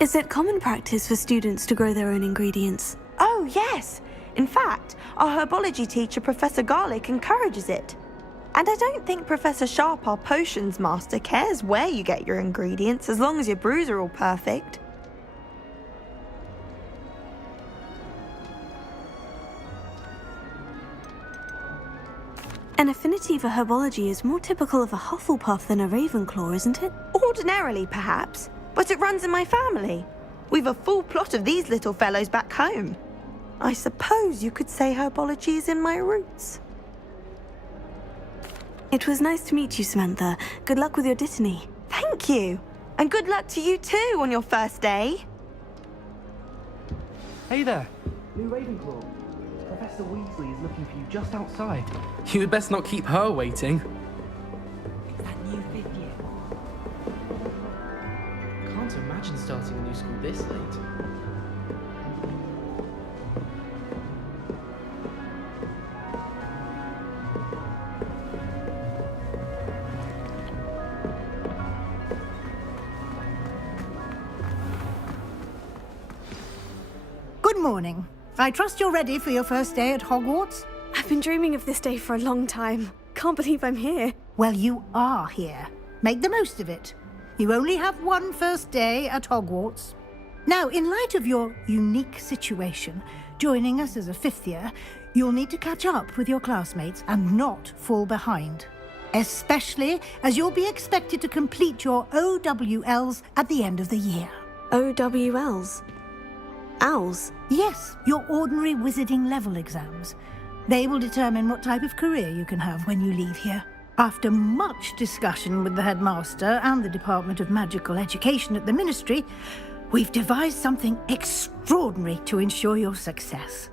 Is it common practice for students to grow their own ingredients? Oh, yes. In fact, our herbology teacher, Professor Garlick, encourages it. And I don't think Professor Sharp, our potions master, cares where you get your ingredients as long as your brews are all perfect. An affinity for herbology is more typical of a Hufflepuff than a Ravenclaw, isn't it? Ordinarily, perhaps, but it runs in my family. We've a full plot of these little fellows back home. I suppose you could say herbology is in my roots. It was nice to meet you, Samantha. Good luck with your dittany. Thank you. And good luck to you too on your first day. Hey there, new Ravenclaw. Professor Weasley is looking for you just outside. You'd best not keep her waiting. It's that new fifth year. Can't imagine starting a new school this late. Good morning. I trust you're ready for your first day at Hogwarts? I've been dreaming of this day for a long time. Can't believe I'm here. Well, you are here. Make the most of it. You only have one first day at Hogwarts. Now, in light of your unique situation, joining us as a fifth year, you'll need to catch up with your classmates and not fall behind. Especially as you'll be expected to complete your OWLs at the end of the year. OWLs? Owls? Yes, your ordinary wizarding level exams. They will determine what type of career you can have when you leave here. After much discussion with the headmaster and the Department of Magical Education at the Ministry, we've devised something extraordinary to ensure your success.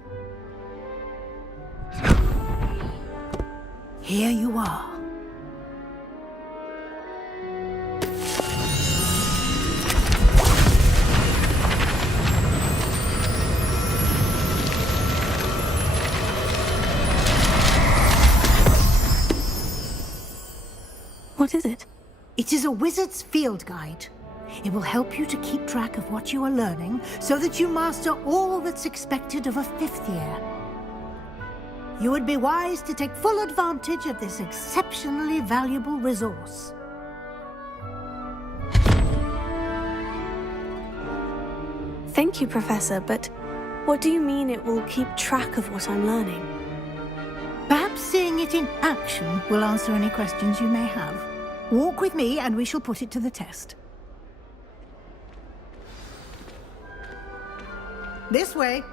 Here you are. What is it? It is a wizard's field guide. It will help you to keep track of what you are learning so that you master all that's expected of a fifth year. You would be wise to take full advantage of this exceptionally valuable resource. Thank you, Professor, but what do you mean it will keep track of what I'm learning? Perhaps seeing it in action will answer any questions you may have. Walk with me and we shall put it to the test. This way.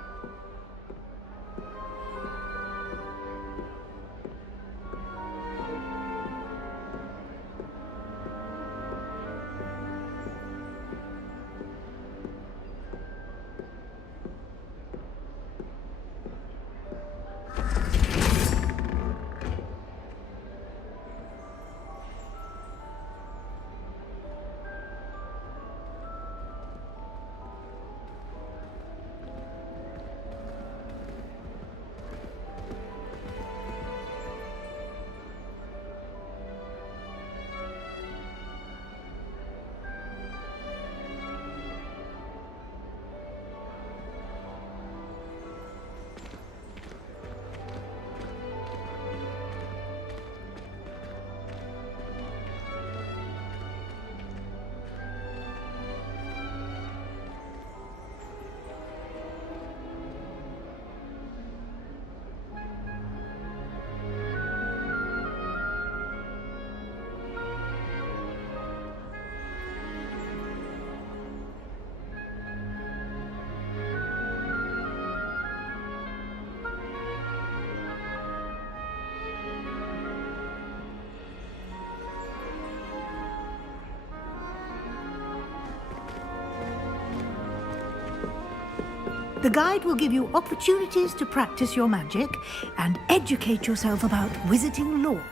The guide will give you opportunities to practice your magic and educate yourself about wizarding lore.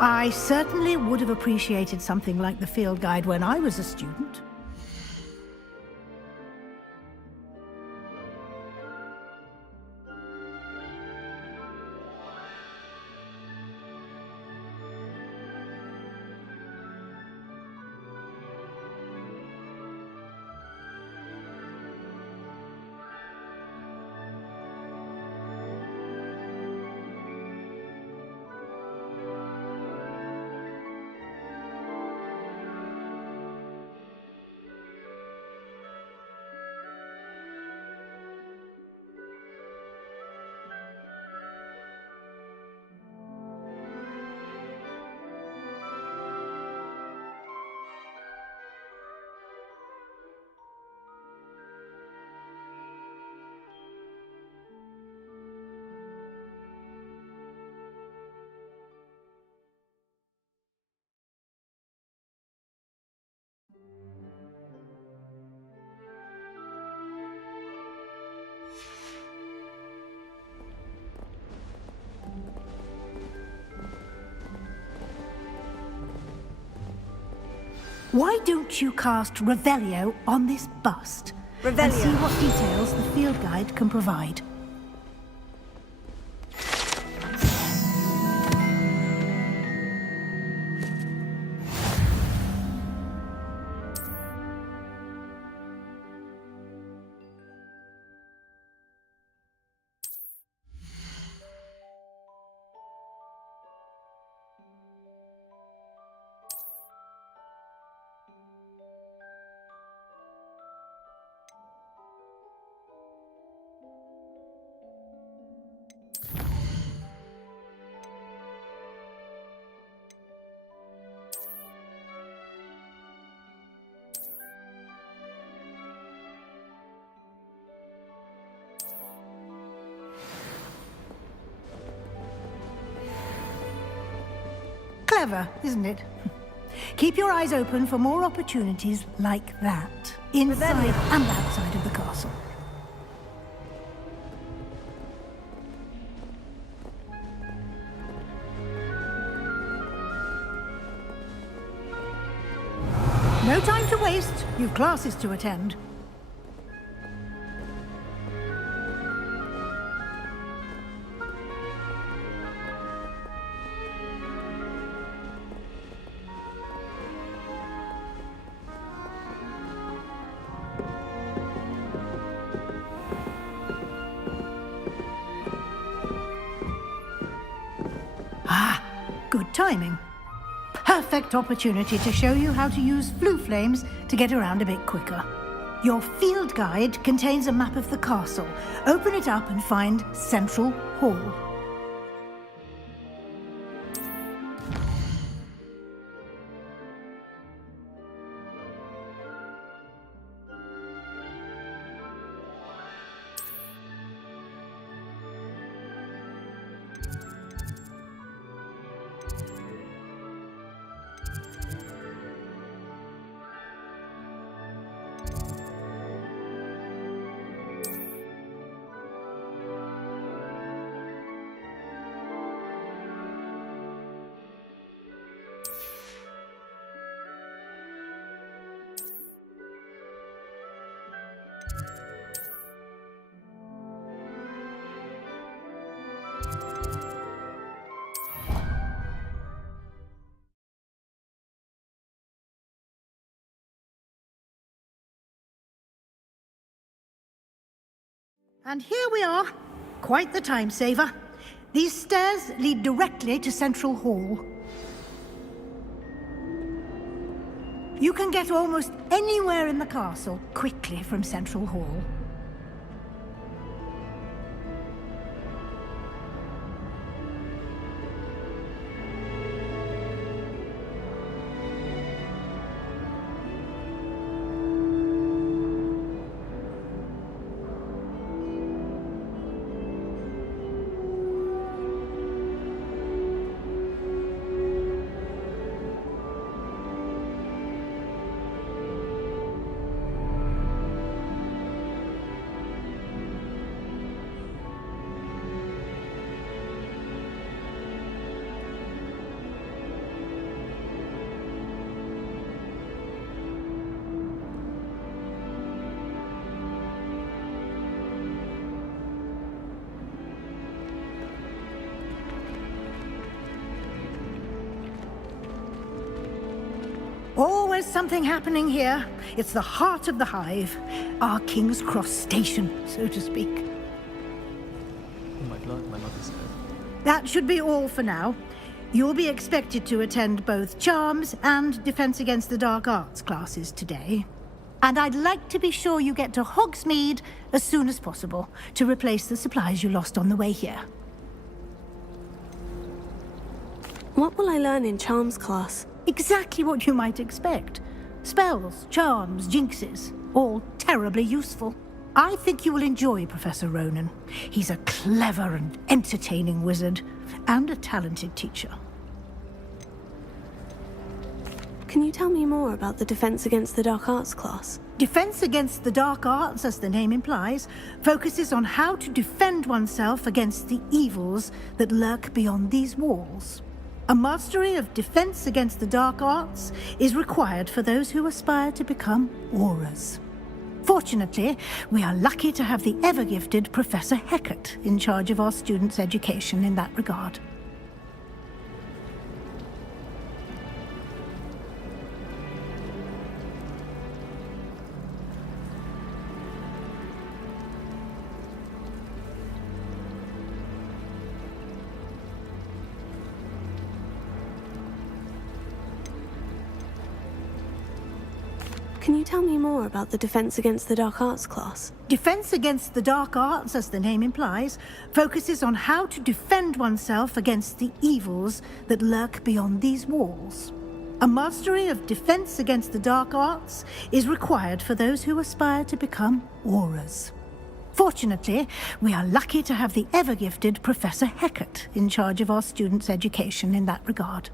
I certainly would have appreciated something like the field guide when I was a student. Why don't you cast Revelio on this bust? And Revelio. see what details the field guide can provide. Clever, isn't it? Keep your eyes open for more opportunities like that, inside and outside of the castle. No time to waste. You've classes to attend. Good timing. Perfect opportunity to show you how to use flue flames to get around a bit quicker. Your field guide contains a map of the castle. Open it up and find Central Hall. And here we are. Quite the time saver. These stairs lead directly to Central Hall. You can get almost anywhere in the castle quickly from Central Hall. Always something happening here. It's the heart of the hive. Our King's Cross station, so to speak. Oh my God, my mother's dead. That should be all for now. You'll be expected to attend both Charms and Defense Against the Dark Arts classes today. And I'd like to be sure you get to Hogsmeade as soon as possible to replace the supplies you lost on the way here. What will I learn in Charms class? Exactly what you might expect. Spells, charms, jinxes, all terribly useful. I think you will enjoy Professor Ronan. He's a clever and entertaining wizard, and a talented teacher. Can you tell me more about the Defense Against the Dark Arts class? Defense Against the Dark Arts, as the name implies, focuses on how to defend oneself against the evils that lurk beyond these walls. A mastery of defense against the dark arts is required for those who aspire to become auras. Fortunately, we are lucky to have the ever-gifted Professor Heckert in charge of our students' education in that regard. Can you tell me more about the Defense Against the Dark Arts class? Defense against the dark arts, as the name implies, focuses on how to defend oneself against the evils that lurk beyond these walls. A mastery of defense against the dark arts is required for those who aspire to become auras. Fortunately, we are lucky to have the ever-gifted Professor Heckert in charge of our students' education in that regard.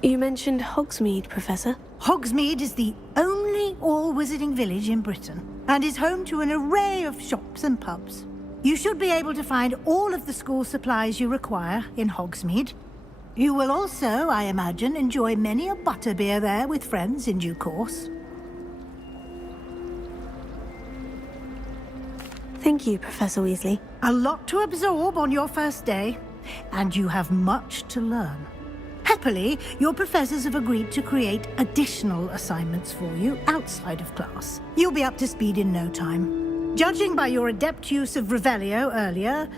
You mentioned Hogsmeade, Professor. Hogsmeade is the only all-wizarding village in Britain and is home to an array of shops and pubs. You should be able to find all of the school supplies you require in Hogsmeade. You will also, I imagine, enjoy many a butterbeer there with friends in due course. Thank you, Professor Weasley. A lot to absorb on your first day, and you have much to learn. Happily, your professors have agreed to create additional assignments for you outside of class. You'll be up to speed in no time. Judging by your adept use of Revelio earlier,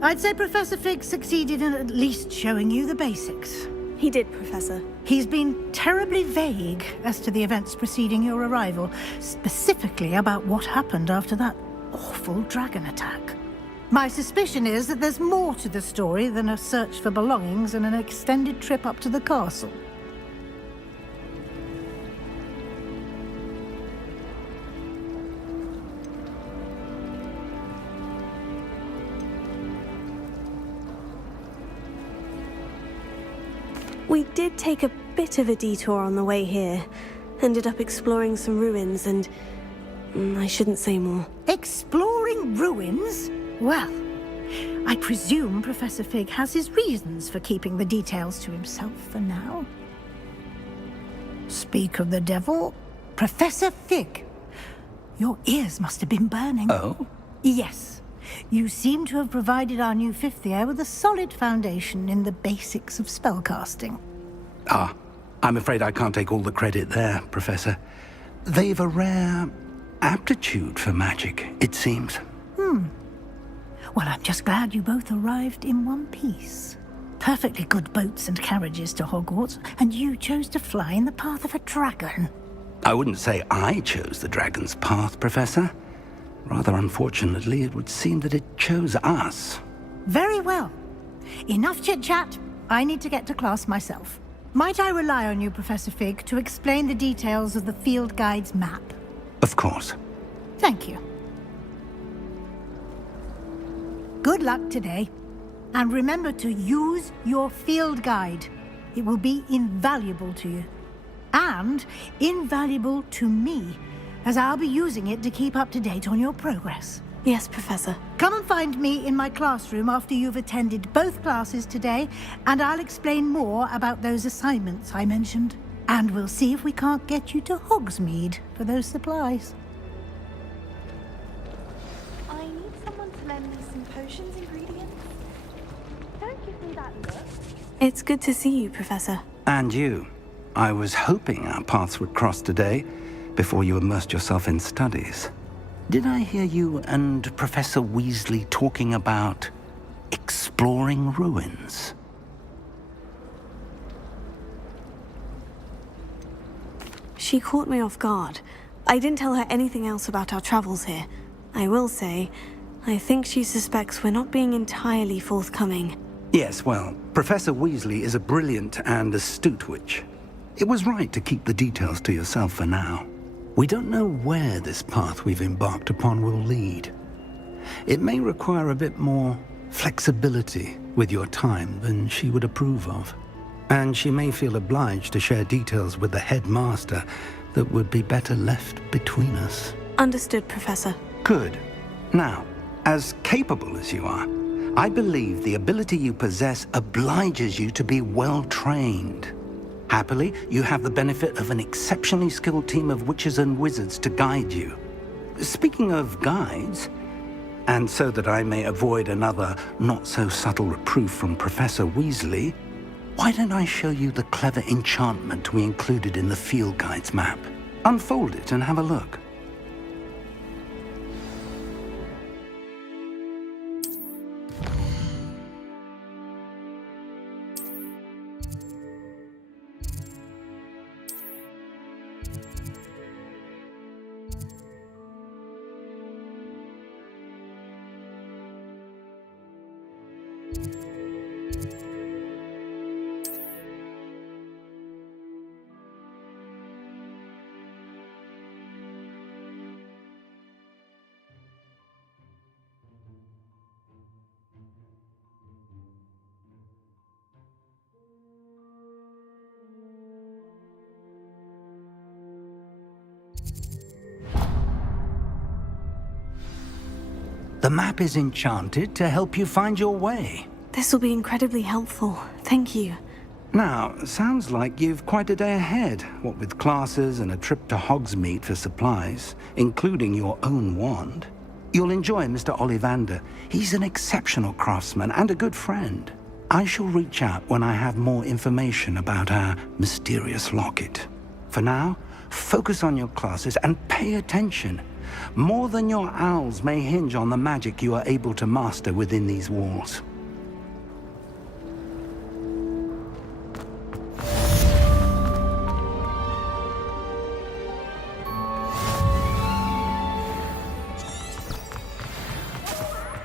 I'd say Professor Fig succeeded in at least showing you the basics. He did, Professor. He's been terribly vague as to the events preceding your arrival, specifically about what happened after that awful dragon attack. My suspicion is that there's more to the story than a search for belongings and an extended trip up to the castle. We did take a bit of a detour on the way here. Ended up exploring some ruins and... I shouldn't say more. Exploring ruins? Well, I presume Professor Fig has his reasons for keeping the details to himself for now. Speak of the devil, Professor Fig. Your ears must have been burning. Oh? Yes. You seem to have provided our new fifth year with a solid foundation in the basics of spellcasting. Ah, I'm afraid I can't take all the credit there, Professor. They've a rare aptitude for magic, it seems. Well, I'm just glad you both arrived in one piece. Perfectly good boats and carriages to Hogwarts, and you chose to fly in the path of a dragon. I wouldn't say I chose the dragon's path, Professor. Rather unfortunately, it would seem that it chose us. Very well. Enough chit-chat. I need to get to class myself. Might I rely on you, Professor Fig, to explain the details of the field guide's map? Of course. Thank you. Good luck today. And remember to use your field guide. It will be invaluable to you. And invaluable to me, as I'll be using it to keep up to date on your progress. Yes, Professor. Come and find me in my classroom after you've attended both classes today, and I'll explain more about those assignments I mentioned. And we'll see if we can't get you to Hogsmeade for those supplies. I need someone to lend me some potions ingredients. Don't give me that look. It's good to see you, Professor. And you. I was hoping our paths would cross today, before you immersed yourself in studies. Did I hear you and Professor Weasley talking about exploring ruins? She caught me off guard. I didn't tell her anything else about our travels here. I will say, I think she suspects we're not being entirely forthcoming. Yes, well, Professor Weasley is a brilliant and astute witch. It was right to keep the details to yourself for now. We don't know where this path we've embarked upon will lead. It may require a bit more flexibility with your time than she would approve of. And she may feel obliged to share details with the headmaster that would be better left between us. Understood, Professor. Good. Now, as capable as you are, I believe the ability you possess obliges you to be well trained. Happily, you have the benefit of an exceptionally skilled team of witches and wizards to guide you. Speaking of guides, and so that I may avoid another not-so-subtle reproof from Professor Weasley, why don't I show you the clever enchantment we included in the field guide's map? Unfold it and have a look. The map is enchanted to help you find your way. This will be incredibly helpful. Thank you. Now, sounds like you've quite a day ahead, what with classes and a trip to Hogsmeade for supplies, including your own wand. You'll enjoy Mr. Ollivander. He's an exceptional craftsman and a good friend. I shall reach out when I have more information about our mysterious locket. For now, focus on your classes and pay attention. More than your owls may hinge on the magic you are able to master within these walls.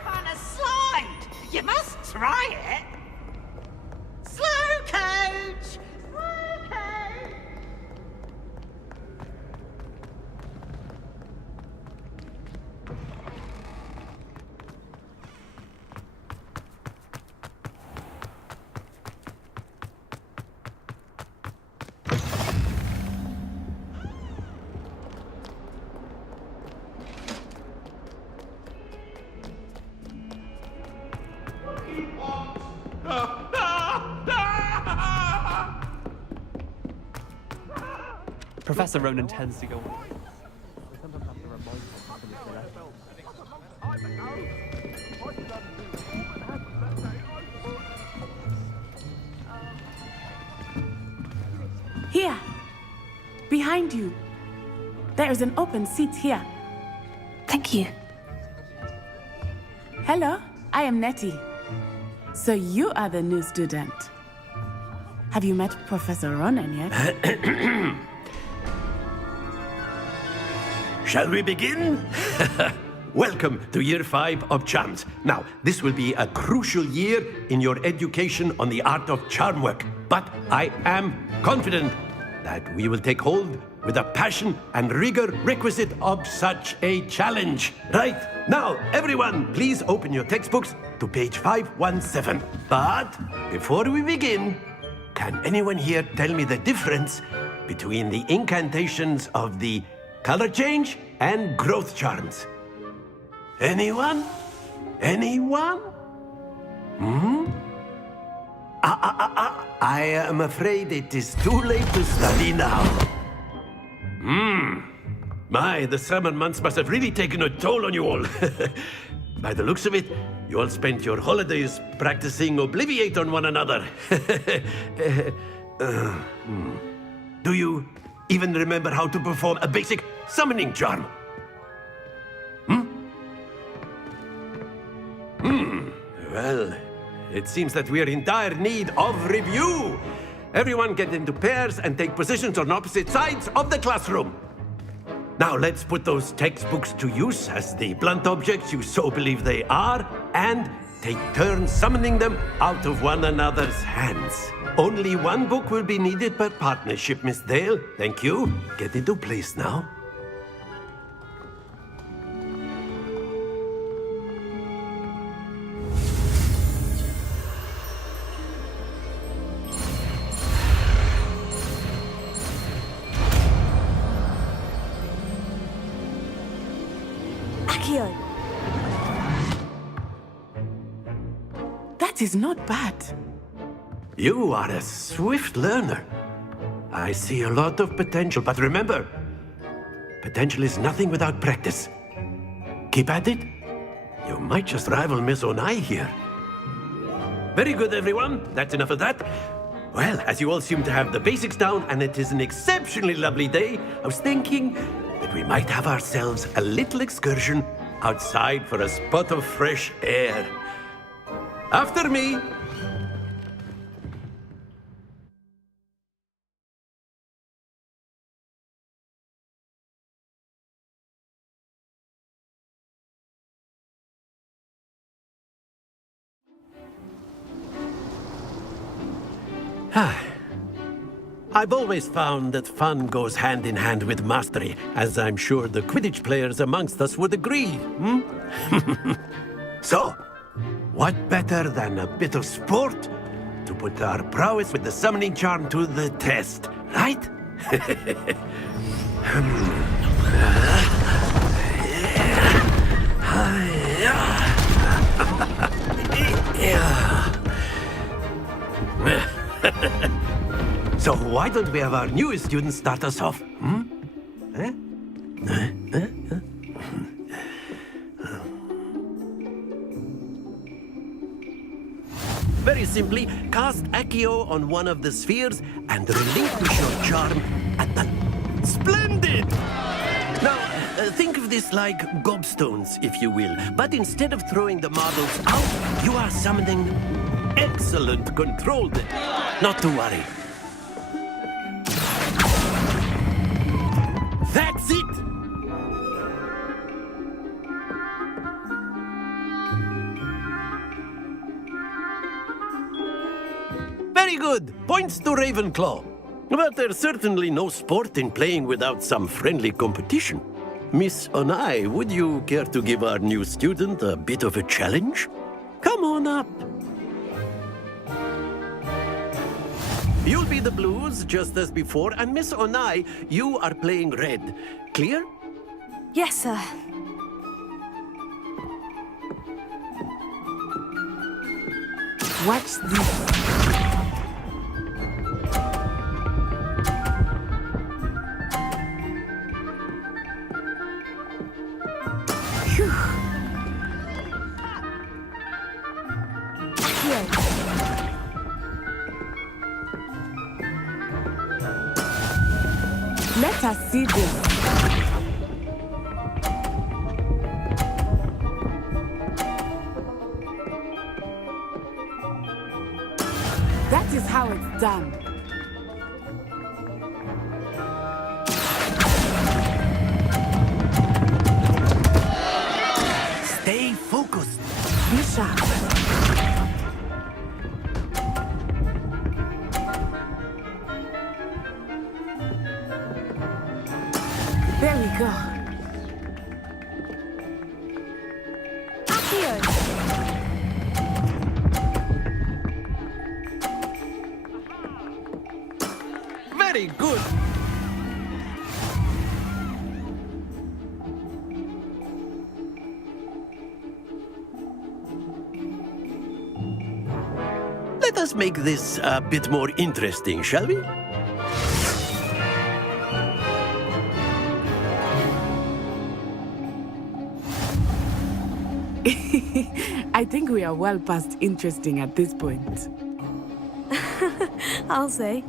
On a slide! You must try it! Slow coach! Slow coach! Professor Ronan tends to go. Here, behind you. There is an open seat here. Thank you. Hello, I am Nettie. So you are the new student. Have you met Professor Ronan yet? Shall we begin? Welcome to Year 5 of Charms. Now, this will be a crucial year in your education on the art of charm work, but I am confident that we will take hold with the passion and rigor requisite of such a challenge. Right, now, everyone, please open your textbooks to page 517. But before we begin, can anyone here tell me the difference between the incantations of the color change and growth charms? Anyone? Anyone? I am afraid it is too late to study now. My, the summer months must have really taken a toll on you all. By the looks of it, you all spent your holidays practicing Obliviate on one another. Do you even remember how to perform a basic summoning charm? Well, it seems that we are in dire need of review. Everyone get into pairs and take positions on opposite sides of the classroom. Now let's put those textbooks to use as the blunt objects you so believe they are, and take turns summoning them out of one another's hands. Only one book will be needed per partnership, Miss Dale. Thank you. Get into place now. That is not bad. You are a swift learner. I see a lot of potential, but remember, potential is nothing without practice. Keep at it. You might just rival Miss Onai here. Very good, everyone. That's enough of that. Well, as you all seem to have the basics down, and it is an exceptionally lovely day, I was thinking that we might have ourselves a little excursion outside for a spot of fresh air. After me. I've always found that fun goes hand in hand with mastery, as I'm sure the Quidditch players amongst us would agree. So, what better than a bit of sport to put our prowess with the summoning charm to the test, right? So why don't we have our newest student start us off? Very simply, cast Accio on one of the spheres and relinquish your charm at the... Splendid! Now, think of this like gobstones, if you will. But instead of throwing the marbles out, you are summoning excellent control. Not to worry. That's it! Very good. Points to Ravenclaw. But there's certainly no sport in playing without some friendly competition. Miss Onai, would you care to give our new student a bit of a challenge? Come on up. You'll be the blues, just as before, and Miss Onai, you are playing red. Clear? Yes, sir. Watch this. Let us see this. That is how it's done. Stay focused. Be sharp. There we go. Very good. Let us make this a bit more interesting, shall we? I think we are well past interesting at this point. I'll say.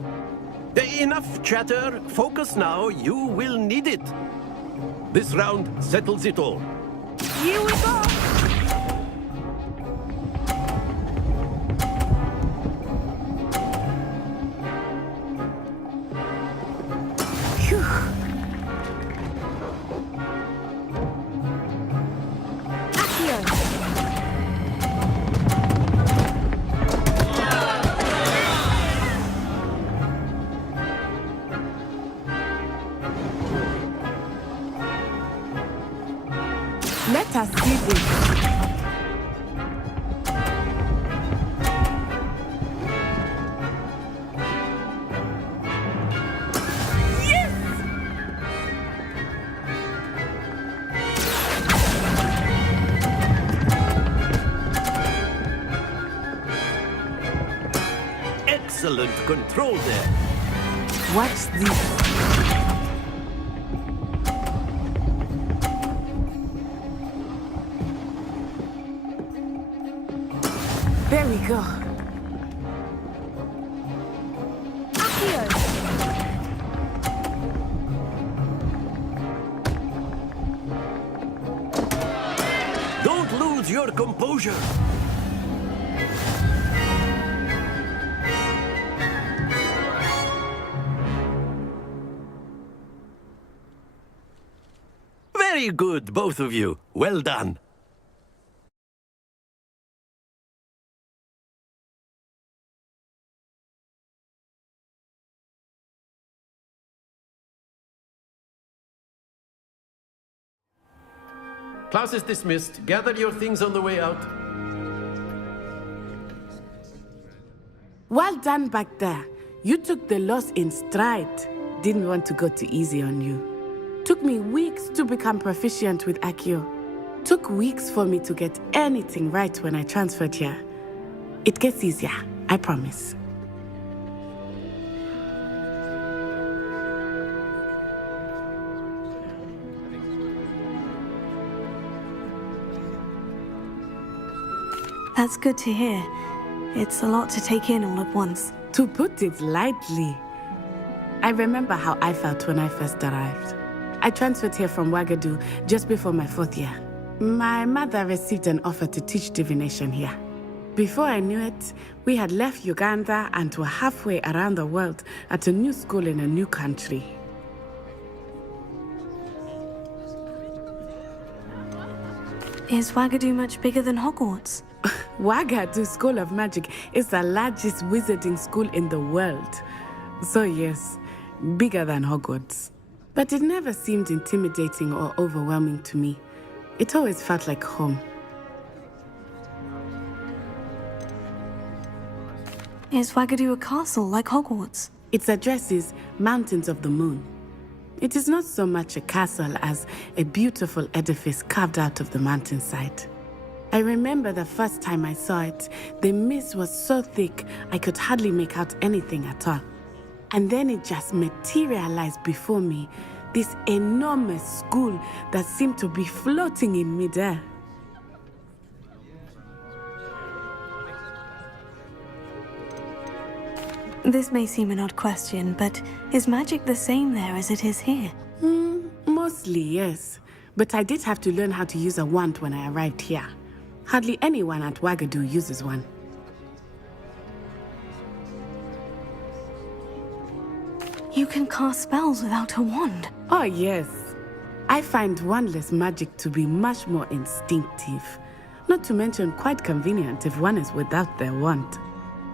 Enough chatter. Focus now. You will need it. This round settles it all. Here we go! Let us see this. excellent control there. Watch this. There we go. Don't lose your composure. Very good, both of you. Well done. Class is dismissed. Gather your things on the way out. Well done back there. You took the loss in stride. Didn't want to go too easy on you. Took me weeks to become proficient with Accio. Took weeks for me to get anything right when I transferred here. It gets easier, I promise. That's good to hear. It's a lot to take in all at once. To put it lightly, I remember how I felt when I first arrived. I transferred here from Ouagadougou just before my 4th year. My mother received an offer to teach divination here. Before I knew it, we had left Uganda and were halfway around the world at a new school in a new country. Is Ouagadougou much bigger than Hogwarts? Ouagadougou School of Magic is the largest wizarding school in the world. So yes, bigger than Hogwarts. But it never seemed intimidating or overwhelming to me. It always felt like home. Is Ouagadougou a castle like Hogwarts? Its address is Mountains of the Moon. It is not so much a castle as a beautiful edifice carved out of the mountainside. I remember the first time I saw it, the mist was so thick I could hardly make out anything at all. And then it just materialized before me, this enormous school that seemed to be floating in midair. This may seem an odd question, but is magic the same there as it is here? Mostly, yes. But I did have to learn how to use a wand when I arrived here. Hardly anyone at Ouagadougou uses one. You can cast spells without a wand. Oh, yes. I find wandless magic to be much more instinctive. Not to mention quite convenient if one is without their wand.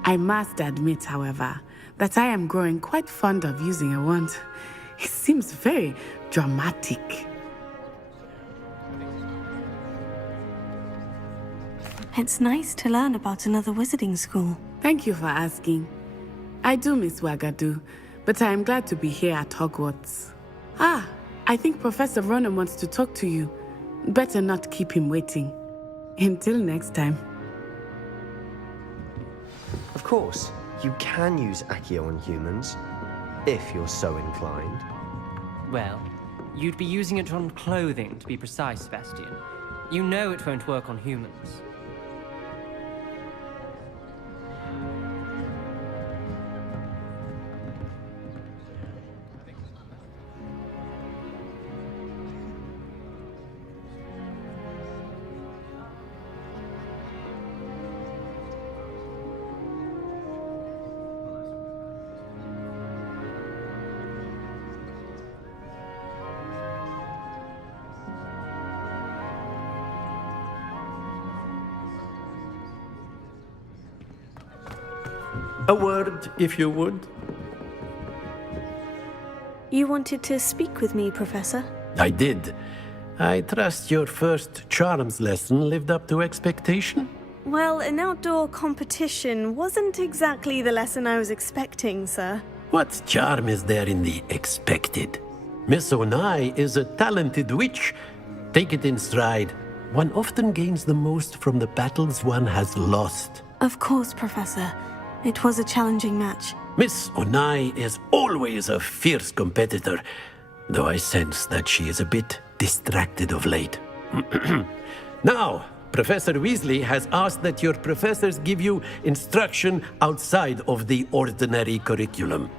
I must admit, however, that I am growing quite fond of using a wand. It seems very dramatic. It's nice to learn about another wizarding school. Thank you for asking. I do miss Ouagadougou, but I am glad to be here at Hogwarts. Ah, I think Professor Ronan wants to talk to you. Better not keep him waiting. Until next time. Of course, you can use Accio on humans, if you're so inclined. Well, you'd be using it on clothing, to be precise, Sebastian. You know it won't work on humans. A word, if you would. You wanted to speak with me, Professor? I did. I trust your first charms lesson lived up to expectation? Well, an outdoor competition wasn't exactly the lesson I was expecting, sir. What charm is there in the expected? Miss Onai is a talented witch. Take it in stride. One often gains the most from the battles one has lost. Of course, Professor. It was a challenging match. Miss Onai is always a fierce competitor, though I sense that she is a bit distracted of late. Now, Professor Weasley has asked that your professors give you instruction outside of the ordinary curriculum.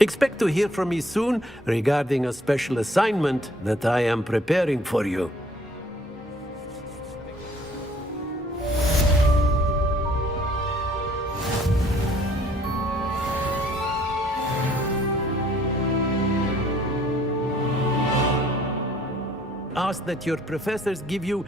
Expect to hear from me soon regarding a special assignment that I am preparing for you. Ask that your professors give you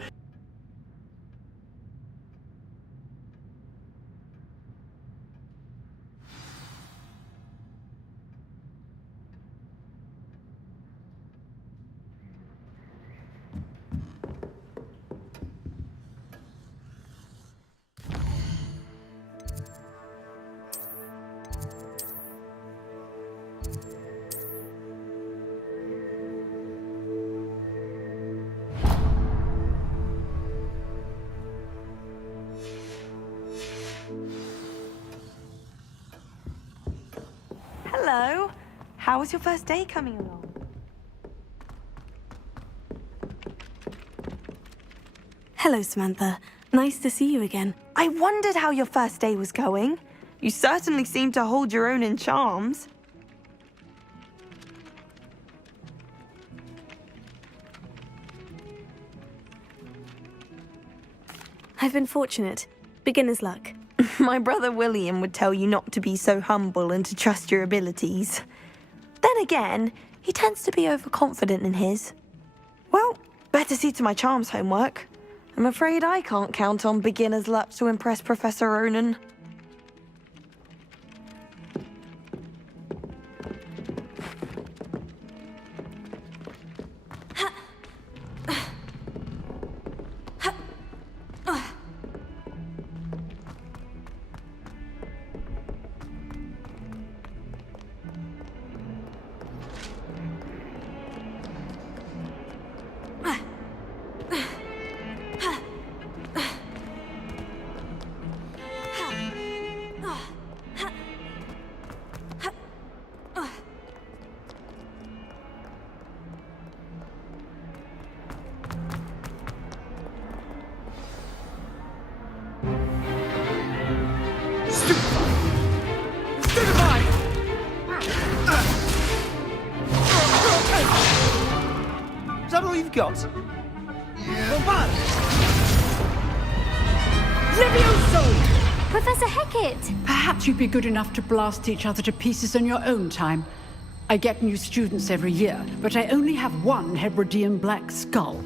Hello. How was your first day coming along? Hello, Samantha. Nice to see you again. I wondered how your first day was going. You certainly seem to hold your own in charms. I've been fortunate. Beginner's luck. My brother William would tell you not to be so humble and to trust your abilities. Then again, he tends to be overconfident in his. Well, better see to my charms homework. I'm afraid I can't count on beginner's luck to impress Professor Ronan. Is that all you've got? Professor Hecat! Perhaps you'd be good enough to blast each other to pieces on your own time. I get new students every year, but I only have one Hebridean black skull.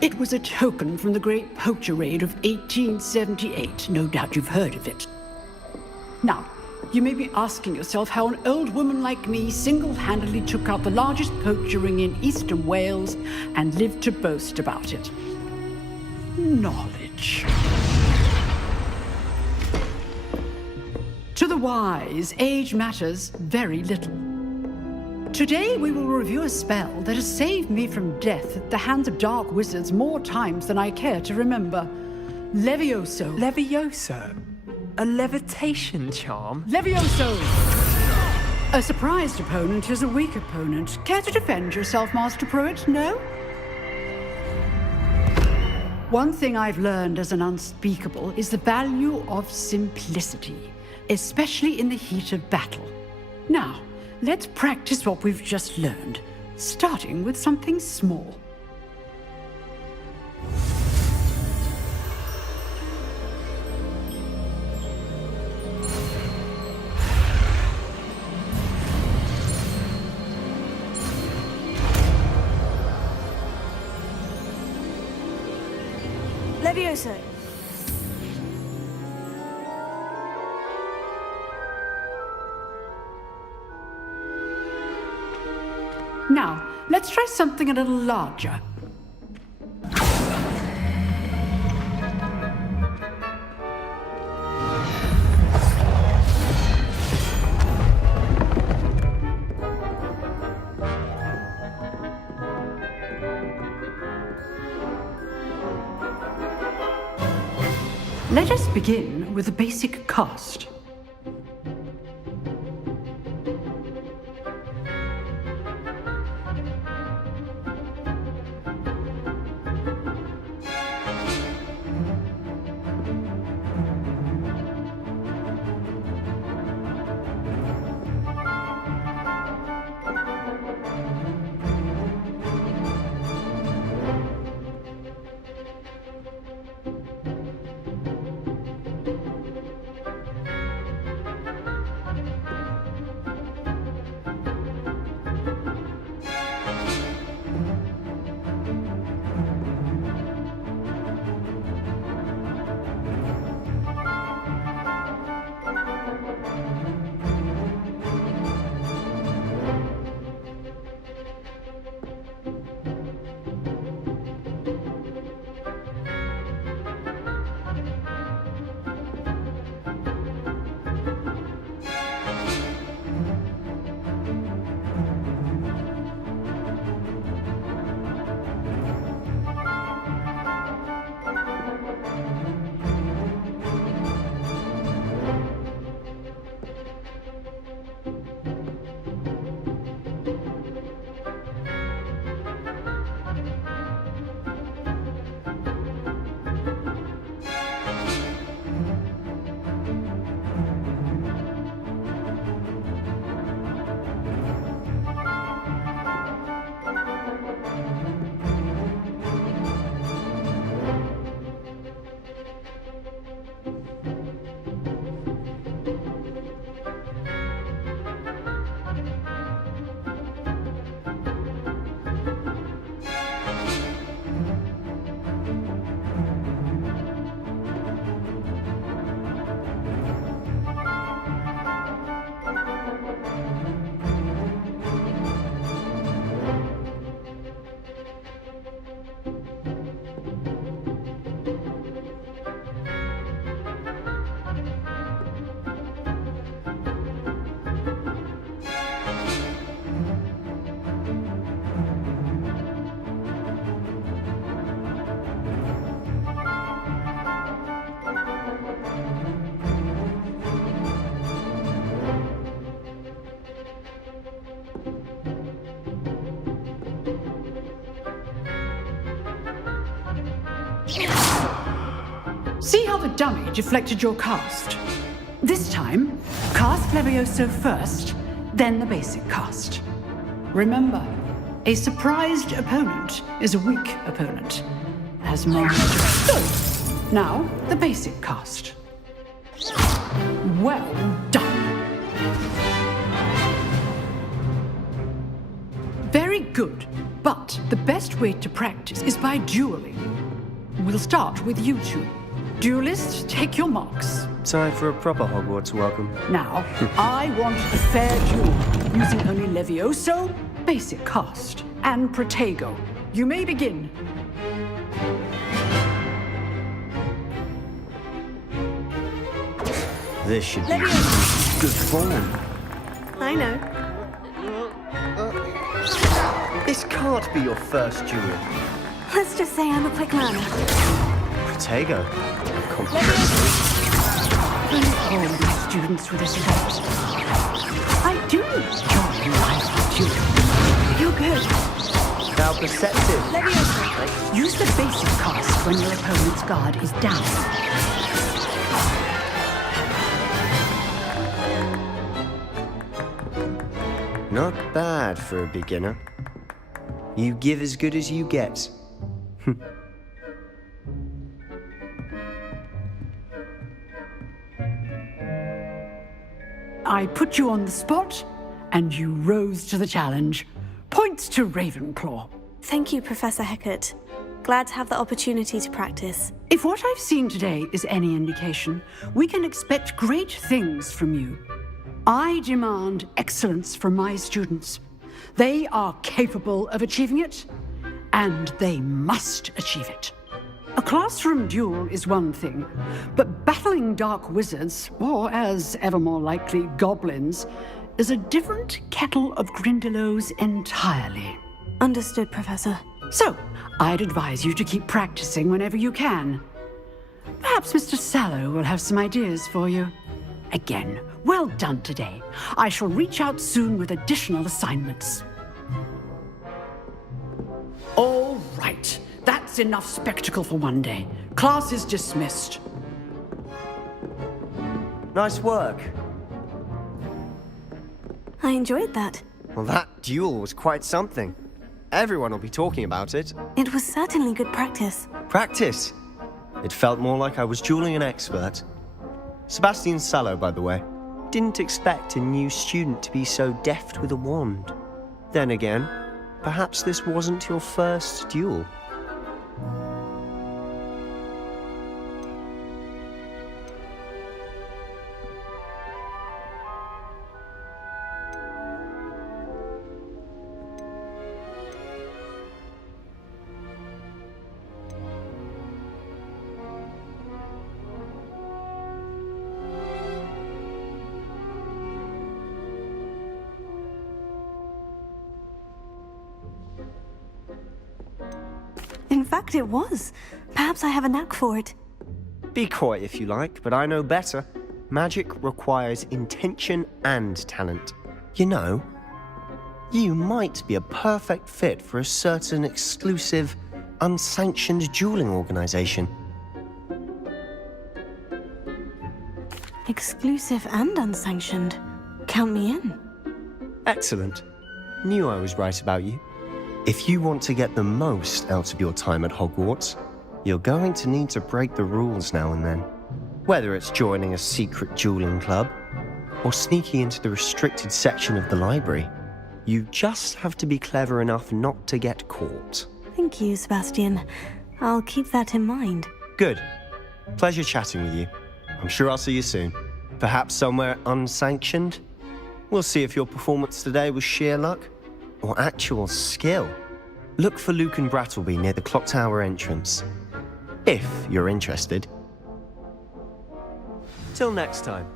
It was a token from the Great Poacher Raid of 1878. No doubt you've heard of it. Now, you may be asking yourself how an old woman like me single-handedly took out the largest poacher ring in eastern Wales and lived to boast about it. Knowledge. To the wise, age matters very little. Today we will review a spell that has saved me from death at the hands of dark wizards more times than I care to remember. Levioso. Levioso? A levitation charm? Levioso! A surprised opponent is a weak opponent. Care to defend yourself, Master Pruitt? No? One thing I've learned as an unspeakable is the value of simplicity, especially in the heat of battle. Now, let's practice what we've just learned, starting with something small. Levioso. Now, let's try something a little larger. Let us begin with a basic cast. See how the dummy deflected your cast? This time, cast Levioso first, then the basic cast. Remember, a surprised opponent is a weak opponent, as Master. Good. Now, the basic cast. Well done. Very good, but the best way to practice is by dueling. We'll start with you two. Duelists, take your marks. Time for a proper Hogwarts welcome. Now, I want a fair duel, using only Levioso, basic cast, and Protego. You may begin. This should be good form. I know. This can't be your first duel. Let's just say I'm a quick learner. Protego. All these students with this effect. I do enjoy life with you. You're good. Now perceptive. Levioso. Use the basic cast when your opponent's guard is down. Not bad for a beginner. You give as good as you get. I put you on the spot, and you rose to the challenge. Points to Ravenclaw. Thank you, Professor Hecat. Glad to have the opportunity to practice. If what I've seen today is any indication, we can expect great things from you. I demand excellence from my students. They are capable of achieving it, and they must achieve it. A classroom duel is one thing, but battling dark wizards, or as ever more likely, goblins, is a different kettle of Grindylows entirely. Understood, Professor. So, I'd advise you to keep practicing whenever you can. Perhaps Mr. Sallow will have some ideas for you. Again, well done today. I shall reach out soon with additional assignments. All right. That's enough spectacle for one day. Class is dismissed. Nice work. I enjoyed that. Well, that duel was quite something. Everyone will be talking about it. It was certainly good practice. Practice? It felt more like I was dueling an expert. Sebastian Sallow, by the way. Didn't expect a new student to be so deft with a wand. Then again, perhaps this wasn't your first duel. In fact, it was. Perhaps I have a knack for it. Be coy if you like, but I know better. Magic requires intention and talent. You know, you might be a perfect fit for a certain exclusive, unsanctioned dueling organization. Exclusive and unsanctioned. Count me in. Excellent. Knew I was right about you. If you want to get the most out of your time at Hogwarts, you're going to need to break the rules now and then. Whether it's joining a secret dueling club, or sneaking into the restricted section of the library, you just have to be clever enough not to get caught. Thank you, Sebastian. I'll keep that in mind. Good. Pleasure chatting with you. I'm sure I'll see you soon. Perhaps somewhere unsanctioned? We'll see if your performance today was sheer luck or actual skill. Look for Luke and Brattleby near the clock tower entrance, if you're interested. Till next time.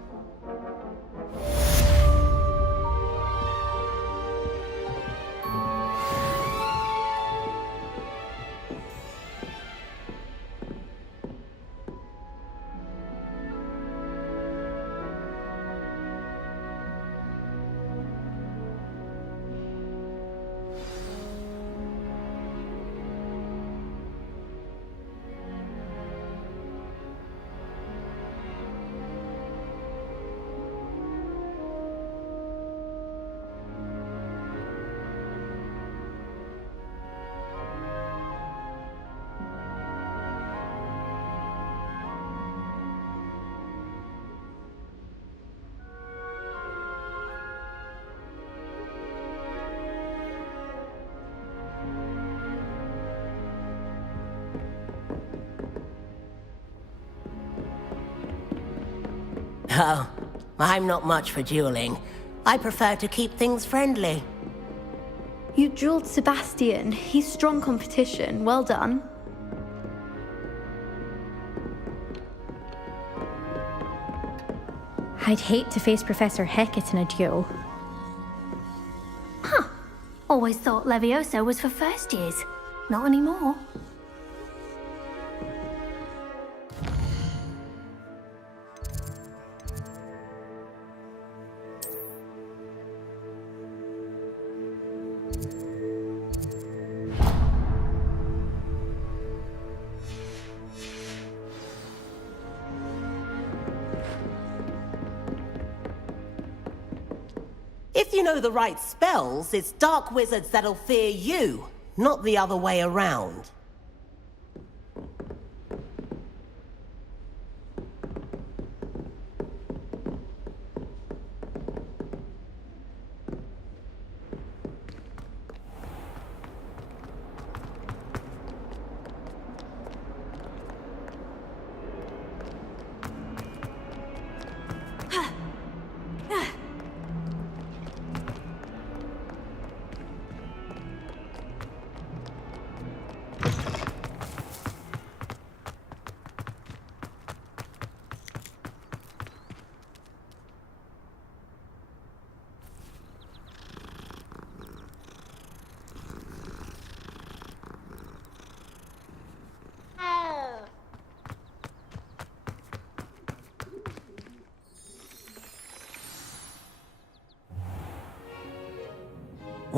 Oh, I'm not much for dueling. I prefer to keep things friendly. You dueled Sebastian. He's strong competition. Well done. I'd hate to face Professor Hecat in a duel. Huh. Always thought Leviosa was for first years. Not anymore. If you know the right spells, it's dark wizards that'll fear you, not the other way around.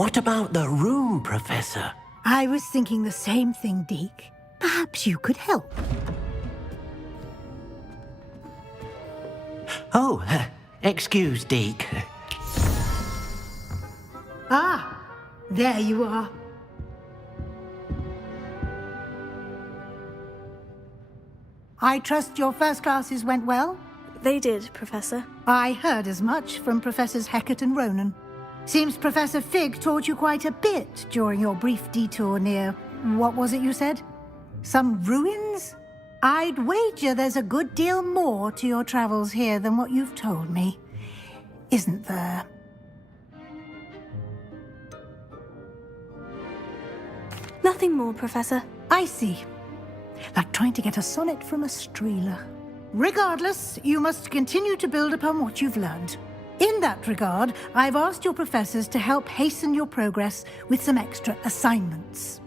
What about the room, Professor? I was thinking the same thing, Deke. Perhaps you could help. Oh, excuse, Deke. Ah, there you are. I trust your first classes went well? They did, Professor. I heard as much from Professors Hecat and Ronan. Seems Professor Fig taught you quite a bit during your brief detour near... what was it you said? Some ruins? I'd wager there's a good deal more to your travels here than what you've told me. Isn't there? Nothing more, Professor. I see. Like trying to get a sonnet from a streeler. Regardless, you must continue to build upon what you've learned. In that regard, I've asked your professors to help hasten your progress with some extra assignments.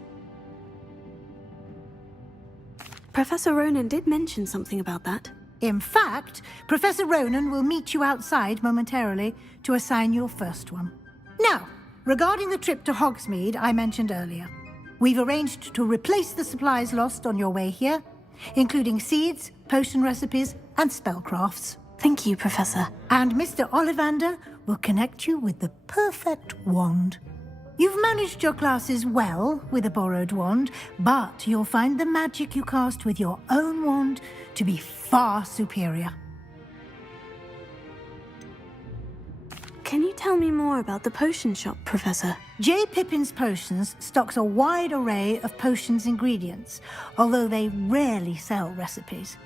Professor Ronan did mention something about that. In fact, Professor Ronan will meet you outside momentarily to assign your first one. Now, regarding the trip to Hogsmeade I mentioned earlier, we've arranged to replace the supplies lost on your way here, including seeds, potion recipes, and spellcrafts. Thank you, Professor. And Mr. Ollivander will connect you with the perfect wand. You've managed your classes well with a borrowed wand, but you'll find the magic you cast with your own wand to be far superior. Can you tell me more about the potion shop, Professor? J. Pippin's Potions stocks a wide array of potions ingredients, although they rarely sell recipes.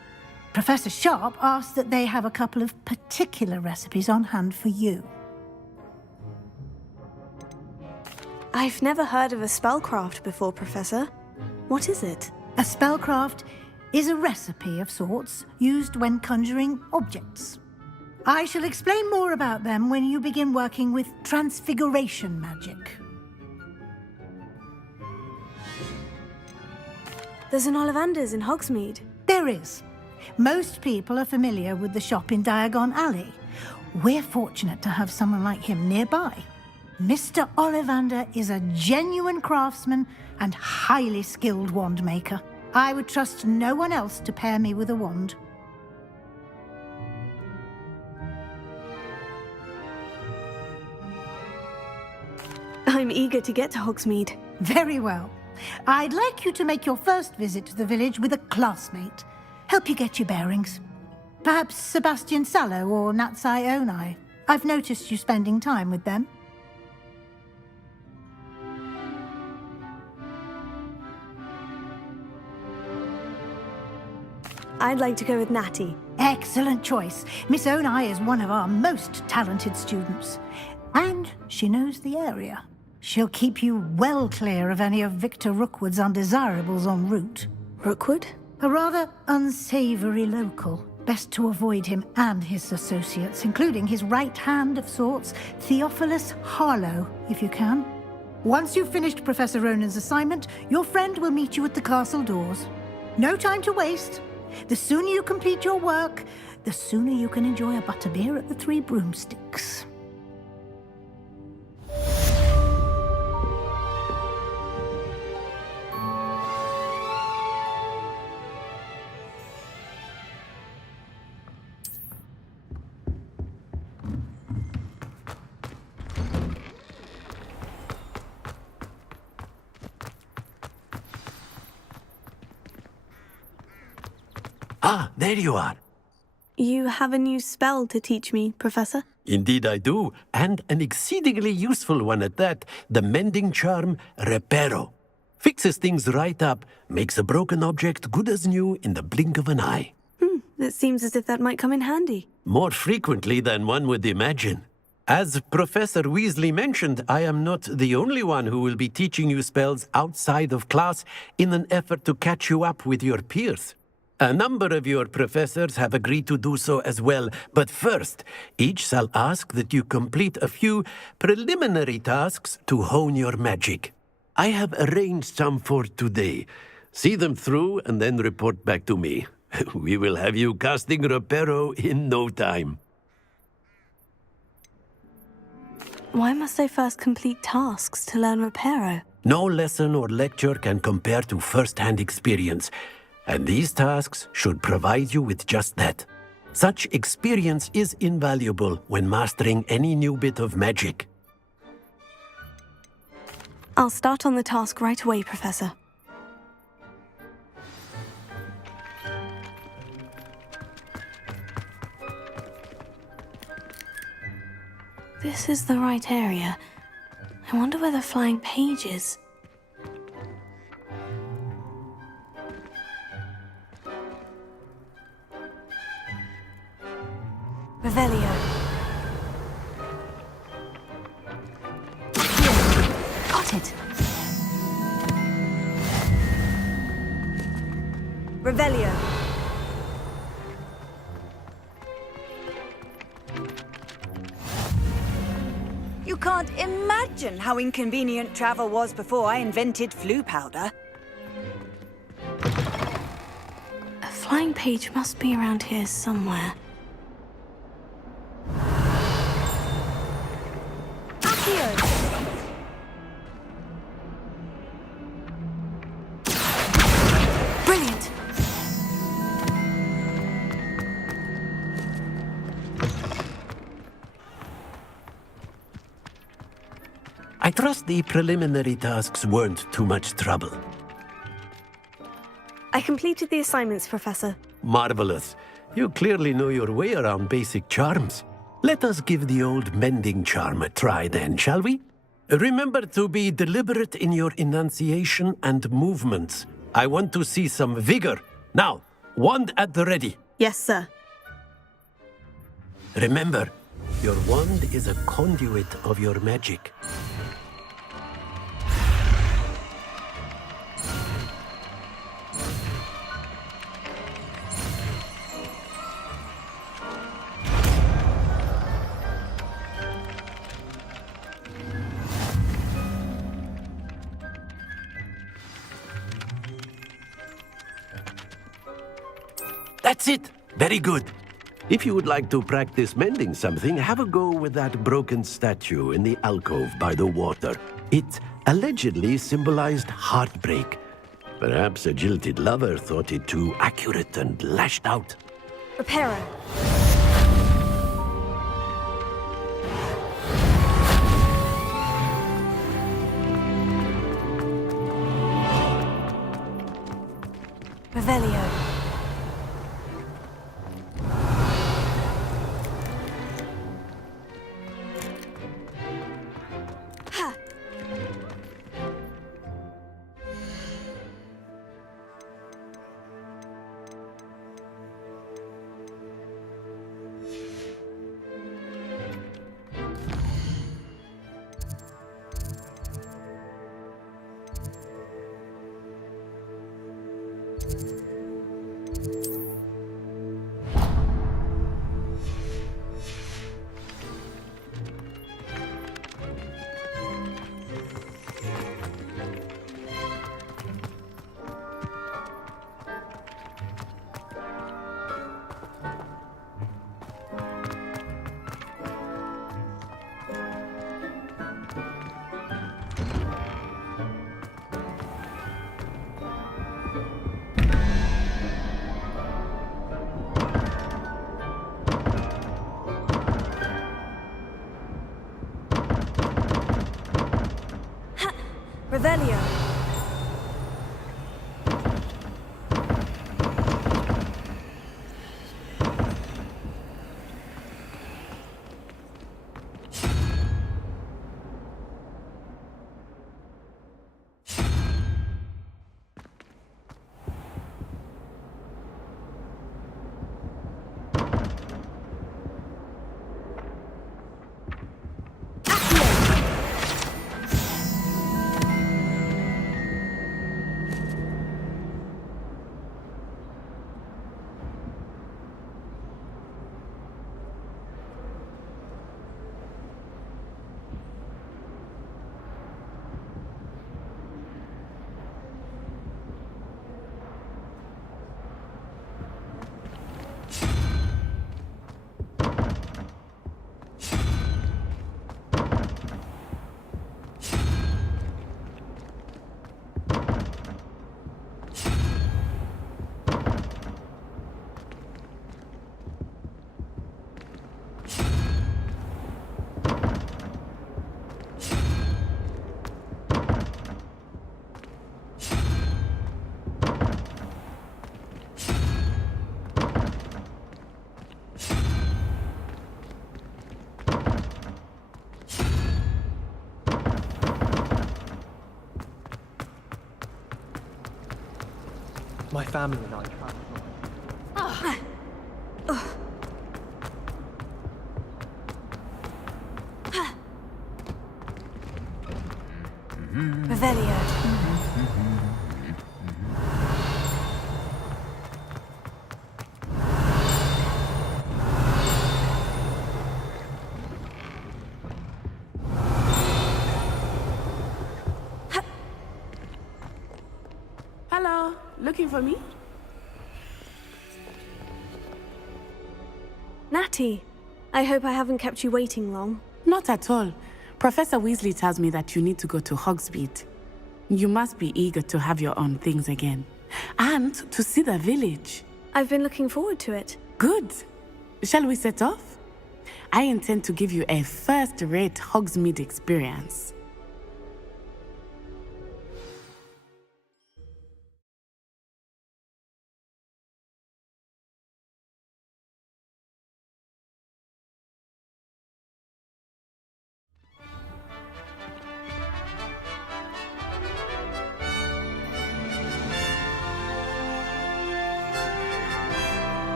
Professor Sharp asked that they have a couple of particular recipes on hand for you. I've never heard of a spellcraft before, Professor. What is it? A spellcraft is a recipe of sorts used when conjuring objects. I shall explain more about them when you begin working with transfiguration magic. There's an Ollivander's in Hogsmeade. There is. Most people are familiar with the shop in Diagon Alley. We're fortunate to have someone like him nearby. Mr. Ollivander is a genuine craftsman and highly skilled wand maker. I would trust no one else to pair me with a wand. I'm eager to get to Hogsmeade. Very well. I'd like you to make your first visit to the village with a classmate. Help you get your bearings. Perhaps Sebastian Sallow or Natsai Onai. I've noticed you spending time with them. I'd like to go with Natty. Excellent choice. Miss Onai is one of our most talented students. And she knows the area. She'll keep you well clear of any of Victor Rookwood's undesirables en route. Rookwood? A rather unsavory local. Best to avoid him and his associates, including his right hand of sorts, Theophilus Harlow, if you can. Once you've finished Professor Ronan's assignment, your friend will meet you at the castle doors. No time to waste. The sooner you complete your work, the sooner you can enjoy a butterbeer at the Three Broomsticks. Ah, there you are. You have a new spell to teach me, Professor? Indeed I do, and an exceedingly useful one at that, the mending charm Reparo. Fixes things right up, makes a broken object good as new in the blink of an eye. It seems as if that might come in handy. More frequently than one would imagine. As Professor Weasley mentioned, I am not the only one who will be teaching you spells outside of class in an effort to catch you up with your peers. A number of your professors have agreed to do so as well, but first, each shall ask that you complete a few preliminary tasks to hone your magic. I have arranged some for today. See them through and then report back to me. We will have you casting Reparo in no time. Why must I first complete tasks to learn Reparo? No lesson or lecture can compare to first-hand experience. And these tasks should provide you with just that. Such experience is invaluable when mastering any new bit of magic. I'll start on the task right away, Professor. This is the right area. I wonder where the flying page is. Revelio. Got it. Revelio. You can't imagine how inconvenient travel was before I invented flu powder. A flying page must be around here somewhere. Brilliant! I trust the preliminary tasks weren't too much trouble. I completed the assignments, Professor. Marvelous. You clearly know your way around basic charms. Let us give the old mending charm a try then, shall we? Remember to be deliberate in your enunciation and movements. I want to see some vigor. Now, wand at the ready. Yes, sir. Remember, your wand is a conduit of your magic. That's it! Very good. If you would like to practice mending something, have a go with that broken statue in the alcove by the water. It allegedly symbolized heartbreak. Perhaps a jilted lover thought it too accurate and lashed out. Reparo. Revelio. Ha! Revelio. My family and I Revelio. Hello, looking for me? Natty, I hope I haven't kept you waiting long. Not at all. Professor Weasley tells me that you need to go to Hogsmeade. You must be eager to have your own things again. And to see the village. I've been looking forward to it. Good. Shall we set off? I intend to give you a first-rate Hogsmeade experience.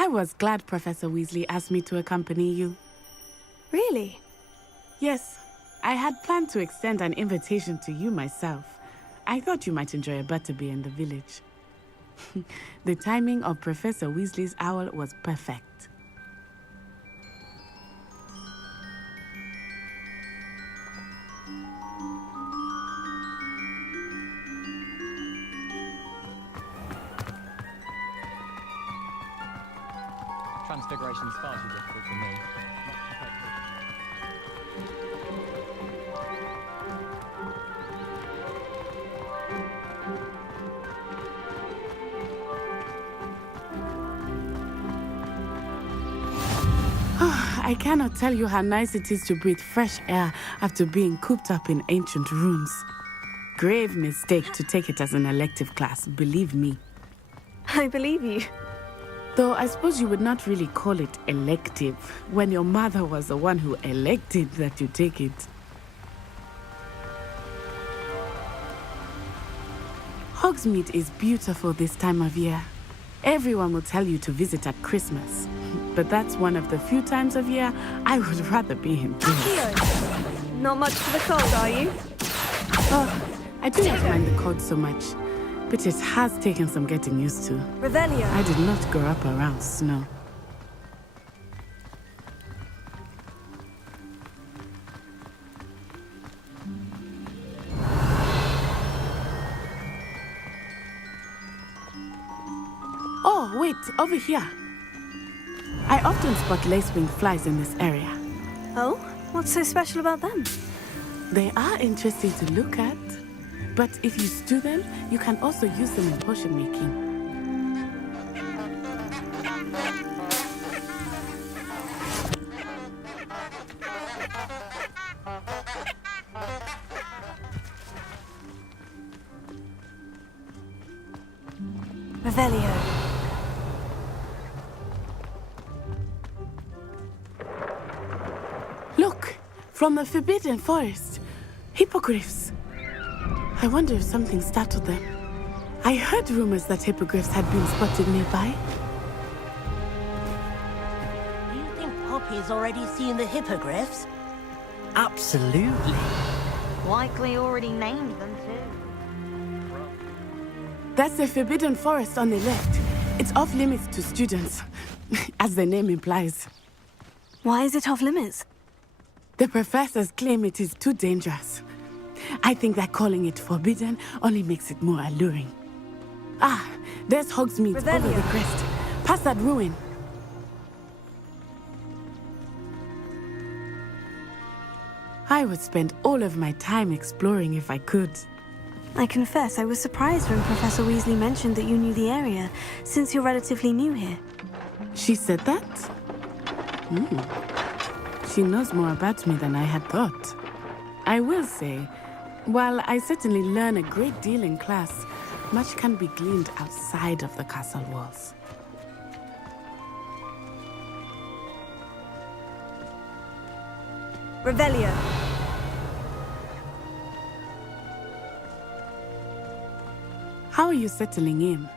I was glad Professor Weasley asked me to accompany you. Really? Yes, I had planned to extend an invitation to you myself. I thought you might enjoy a butterbeer in the village. The timing of Professor Weasley's owl was perfect. Transfiguration's far too difficult for me. I cannot tell you how nice it is to breathe fresh air after being cooped up in ancient rooms. Grave mistake to take it as an elective class, believe me. I believe you. Though I suppose you would not really call it elective when your mother was the one who elected that you take it. Hogsmeade is beautiful this time of year. Everyone will tell you to visit at Christmas. but that's one of the few times of year I would rather be indoors. Not much for the cold, are you? Oh, I do not mind the cold so much, but it has taken some getting used to. Revelio. I did not grow up around snow. Oh, wait, over here. I often spot lacewing flies in this area. Oh? What's so special about them? They are interesting to look at, but if you stew them, you can also use them in potion making. Revelio. Look! From the Forbidden Forest. Hippogriffs. I wonder if something startled them. I heard rumors that hippogriffs had been spotted nearby. Do you think Poppy's already seen the hippogriffs? Absolutely. Likely already named them too. That's the Forbidden Forest on the left. It's off limits to students, as the name implies. Why is it off limits? The professors claim it is too dangerous. I think that calling it forbidden only makes it more alluring. Ah, there's Hogsmeade over the crest. Past that ruin. I would spend all of my time exploring if I could. I confess I was surprised when Professor Weasley mentioned that you knew the area, since you're relatively new here. She said that? She knows more about me than I had thought. I will say, while I certainly learn a great deal in class, much can be gleaned outside of the castle walls. Revelio. How are you settling in?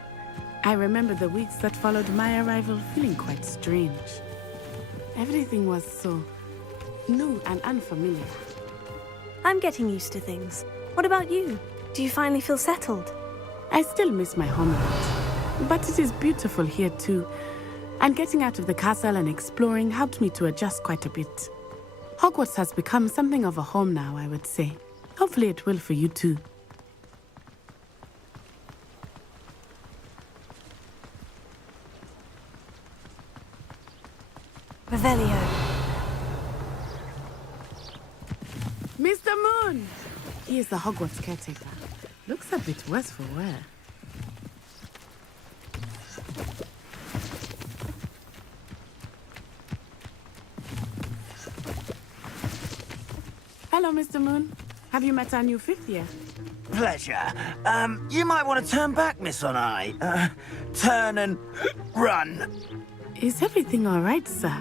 I remember the weeks that followed my arrival feeling quite strange. Everything was so new and unfamiliar. I'm getting used to things. What about you? Do you finally feel settled? I still miss my homeland, but it is beautiful here too. And getting out of the castle and exploring helped me to adjust quite a bit. Hogwarts has become something of a home now, I would say. Hopefully it will for you too. Revelio. Mr. Moon! He is the Hogwarts caretaker. Looks a bit worse for wear. Hello, Mr. Moon. Have you met our new fifth year? Pleasure. You might want to turn back, Miss Onai. Turn and run. Is everything all right, sir?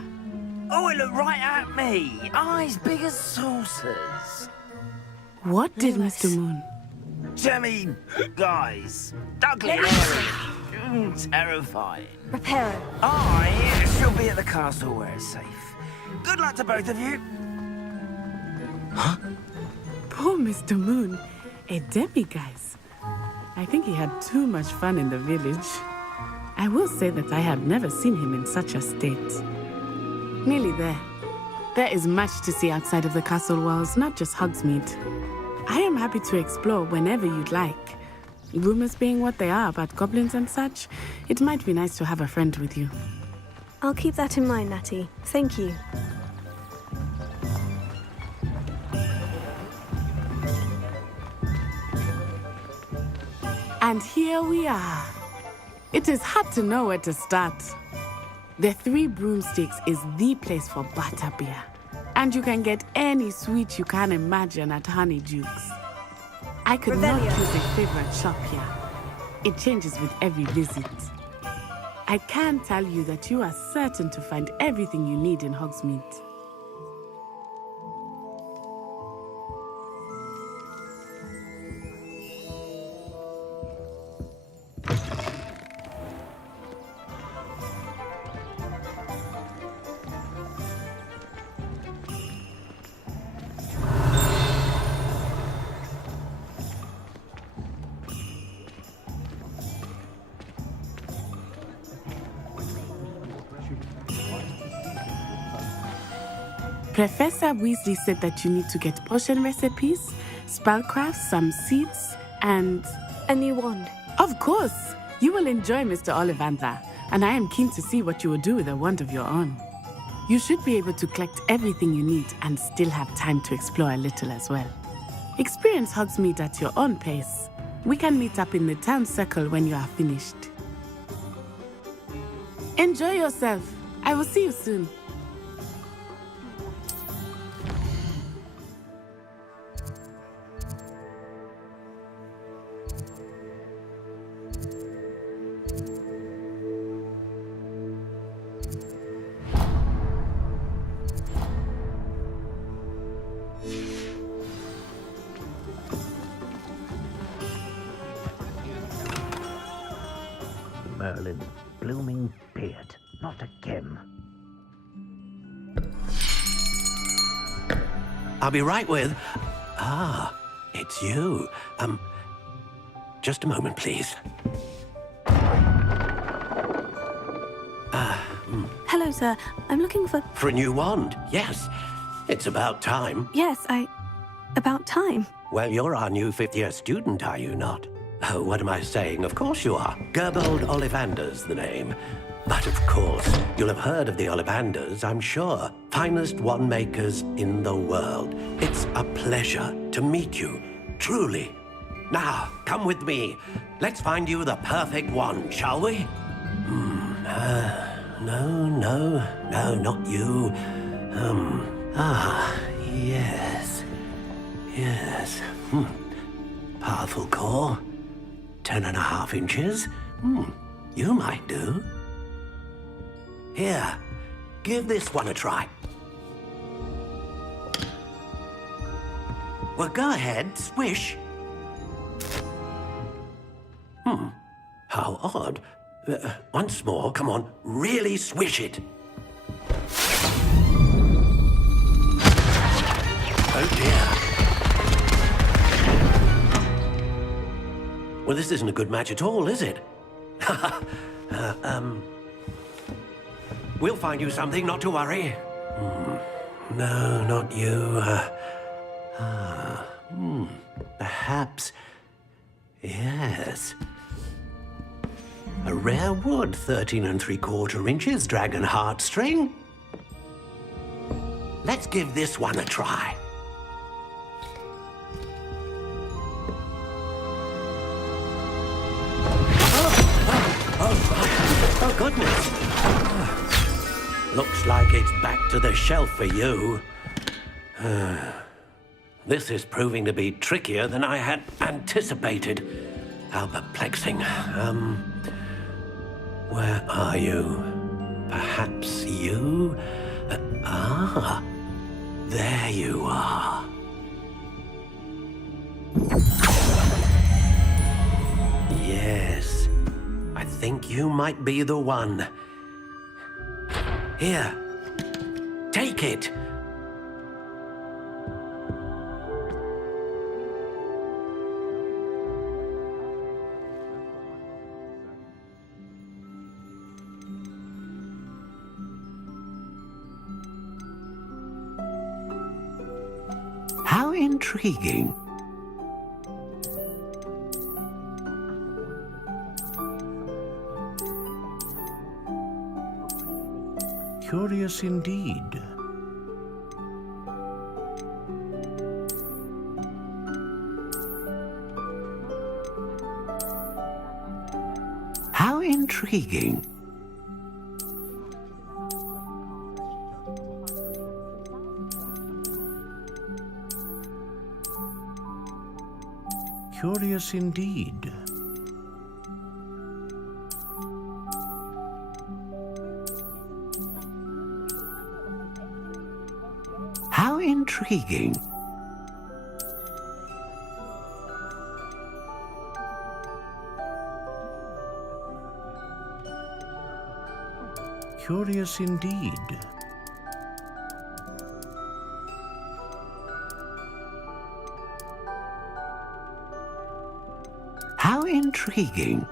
Oh, it looked right at me. Eyes big as saucers. What did Mr. Moon? Jemmy, guys. Ugly, terrifying. Reparo. I shall be at the castle where it's safe. Good luck to both of you. Poor Mr. Moon. A demiguise. I think he had too much fun in the village. I will say that I have never seen him in such a state. Nearly there. There is much to see outside of the castle walls, not just Hogsmeade. I am happy to explore whenever you'd like. Rumors being what they are about goblins and such, it might be nice to have a friend with you. I'll keep that in mind, Natty. Thank you. And here we are. It is hard to know where to start. The Three Broomsticks is the place for butterbeer. And you can get any sweet you can imagine at Honeydukes. I could not choose a favorite shop here. It changes with every visit. I can tell you that you are certain to find everything you need in Hogsmeade. Professor Weasley said that you need to get potion recipes, spellcrafts, some seeds, and... a new wand. Of course! You will enjoy Mr. Ollivander, and I am keen to see what you will do with a wand of your own. You should be able to collect everything you need and still have time to explore a little as well. Experience Hogsmeade at your own pace. We can meet up in the town circle when you are finished. Enjoy yourself. I will see you soon. Merlin, blooming beard, not again. I'll be right with... Ah, it's you. Just a moment, please. Hello, sir. I'm looking for... For a new wand, yes. It's about time. Yes, about time. Well, you're our new fifth-year student, are you not? Oh, what am I saying? Of course you are. Gerbold Ollivander's the name. But of course, you'll have heard of the Ollivanders, I'm sure. Finest wand makers in the world. It's a pleasure to meet you, truly. Now, come with me. Let's find you the perfect wand, shall we? No, not you. Yes. Powerful core. 10.5 inches. You might do. Here, give this one a try. Well, go ahead, swish. How odd. Once more, come on, really swish it. Oh dear. Well, this isn't a good match at all, is it? We'll find you something, not to worry. No, not you. Perhaps... Yes. A rare wood, 13 3/4 inches, dragon heartstring. Let's give this one a try. Oh, goodness. Looks like it's back to the shelf for you. This is proving to be trickier than I had anticipated. How perplexing. Where are you? Perhaps you? There you are. Yes. I think you might be the one. Here. Take it. How intriguing. Curious indeed. How intriguing. Curious indeed. How intriguing. Curious indeed. How intriguing.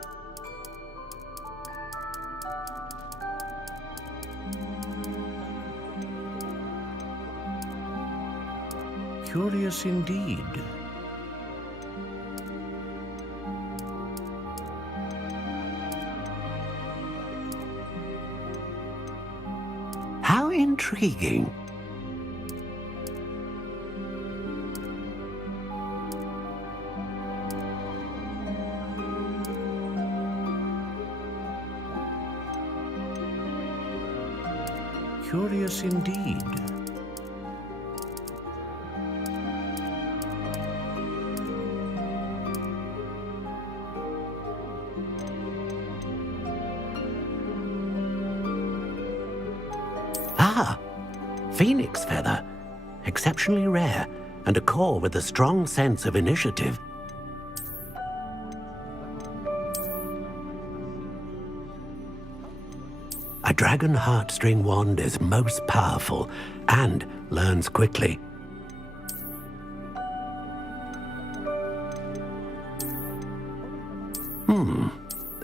Curious indeed. How intriguing. Curious indeed. Ah, phoenix feather. Exceptionally rare, and a core with a strong sense of initiative. A dragon heartstring wand is most powerful and learns quickly.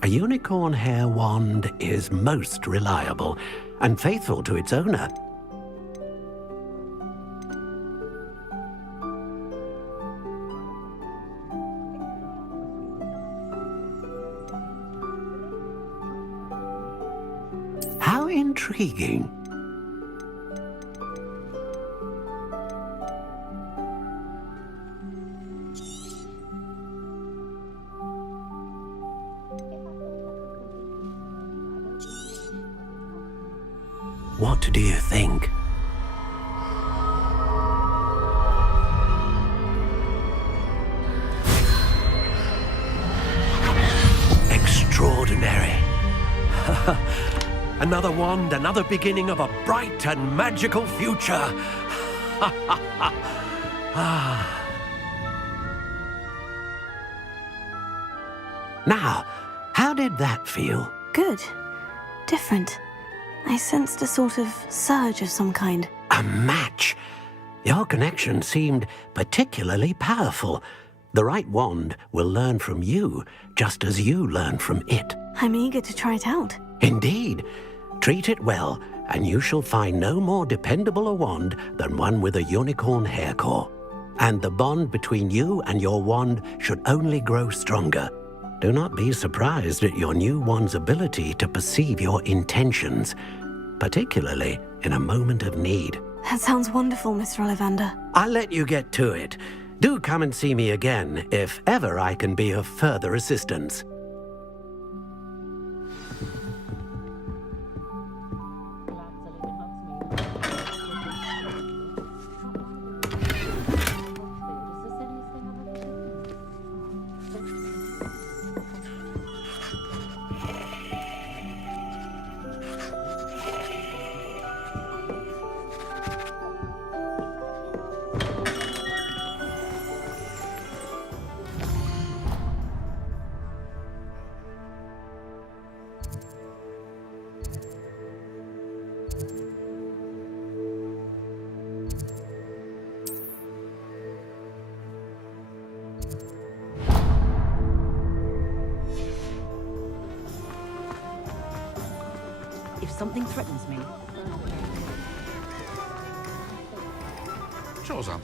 A unicorn hair wand is most reliable and faithful to its owner. How intriguing. What do you think? Extraordinary. Another wand, another beginning of a bright and magical future. Now, how did that feel? Good. Different. I sensed a sort of surge of some kind. A match. Your connection seemed particularly powerful. The right wand will learn from you, just as you learn from it. I'm eager to try it out. Indeed. Treat it well, and you shall find no more dependable a wand than one with a unicorn hair core. And the bond between you and your wand should only grow stronger. Do not be surprised at your new wand's ability to perceive your intentions, particularly in a moment of need. That sounds wonderful, Mr. Ollivander. I'll let you get to it. Do come and see me again if ever I can be of further assistance. If something threatens me... Chosen.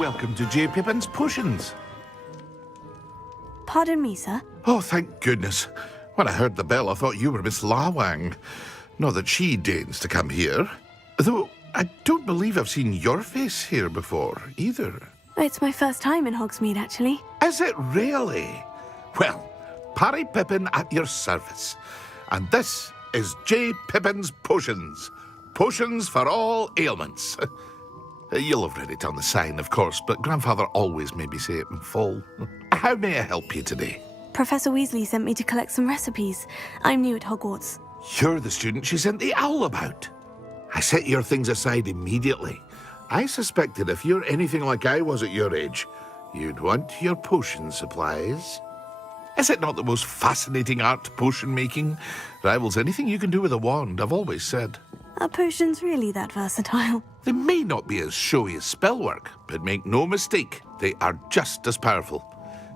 Welcome to J. Pippin's Potions. Pardon me, sir. Oh, thank goodness. When I heard the bell, I thought you were Miss Lawang. Not that she deigns to come here. Though, I don't believe I've seen your face here before, either. It's my first time in Hogsmeade, actually. Is it really? Well, Parry Pippin at your service. And this is J. Pippin's Potions. Potions for all ailments. You'll have read it on the sign, of course, but Grandfather always made me say it in full. How may I help you today? Professor Weasley sent me to collect some recipes. I'm new at Hogwarts. You're the student she sent the owl about. I set your things aside immediately. I suspected if you're anything like I was at your age, you'd want your potion supplies. Is it not the most fascinating art, potion making? Rivals anything you can do with a wand, I've always said. Are potions really that versatile? They may not be as showy as spellwork, but make no mistake, they are just as powerful.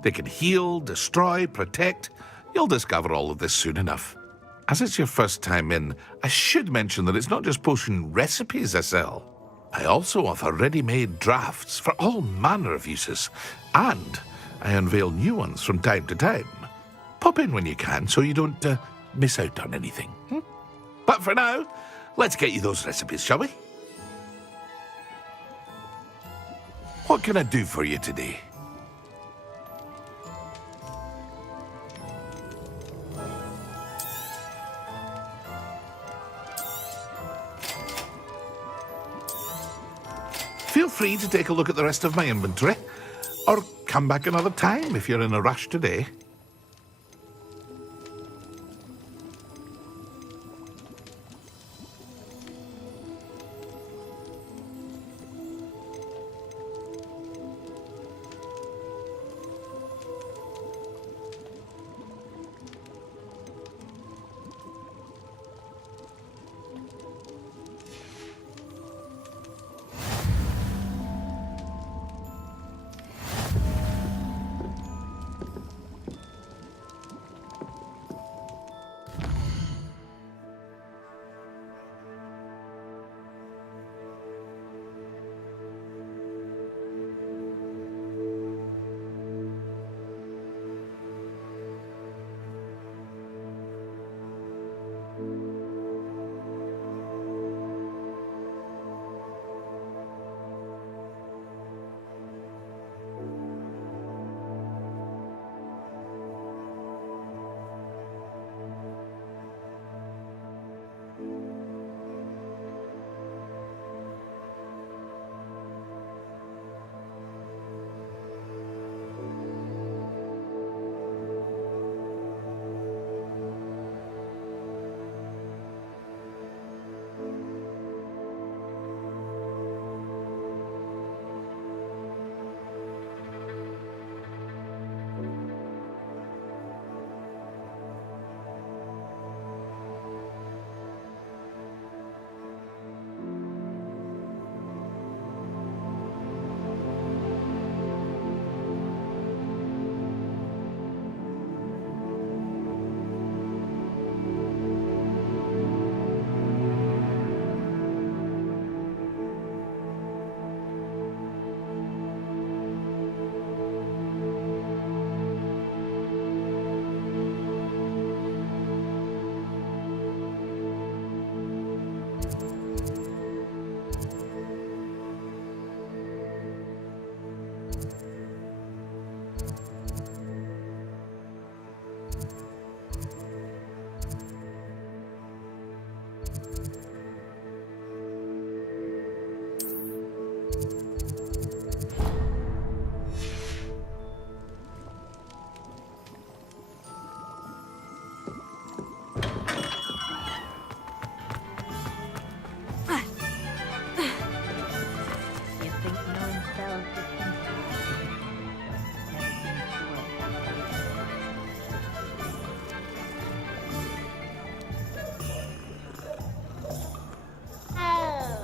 They can heal, destroy, protect. You'll discover all of this soon enough. As it's your first time in, I should mention that it's not just potion recipes I sell. I also offer ready-made drafts for all manner of uses, and I unveil new ones from time to time. Pop in when you can so you don't miss out on anything. But for now, let's get you those recipes, shall we? What can I do for you today? Feel free to take a look at the rest of my inventory, or come back another time if you're in a rush today.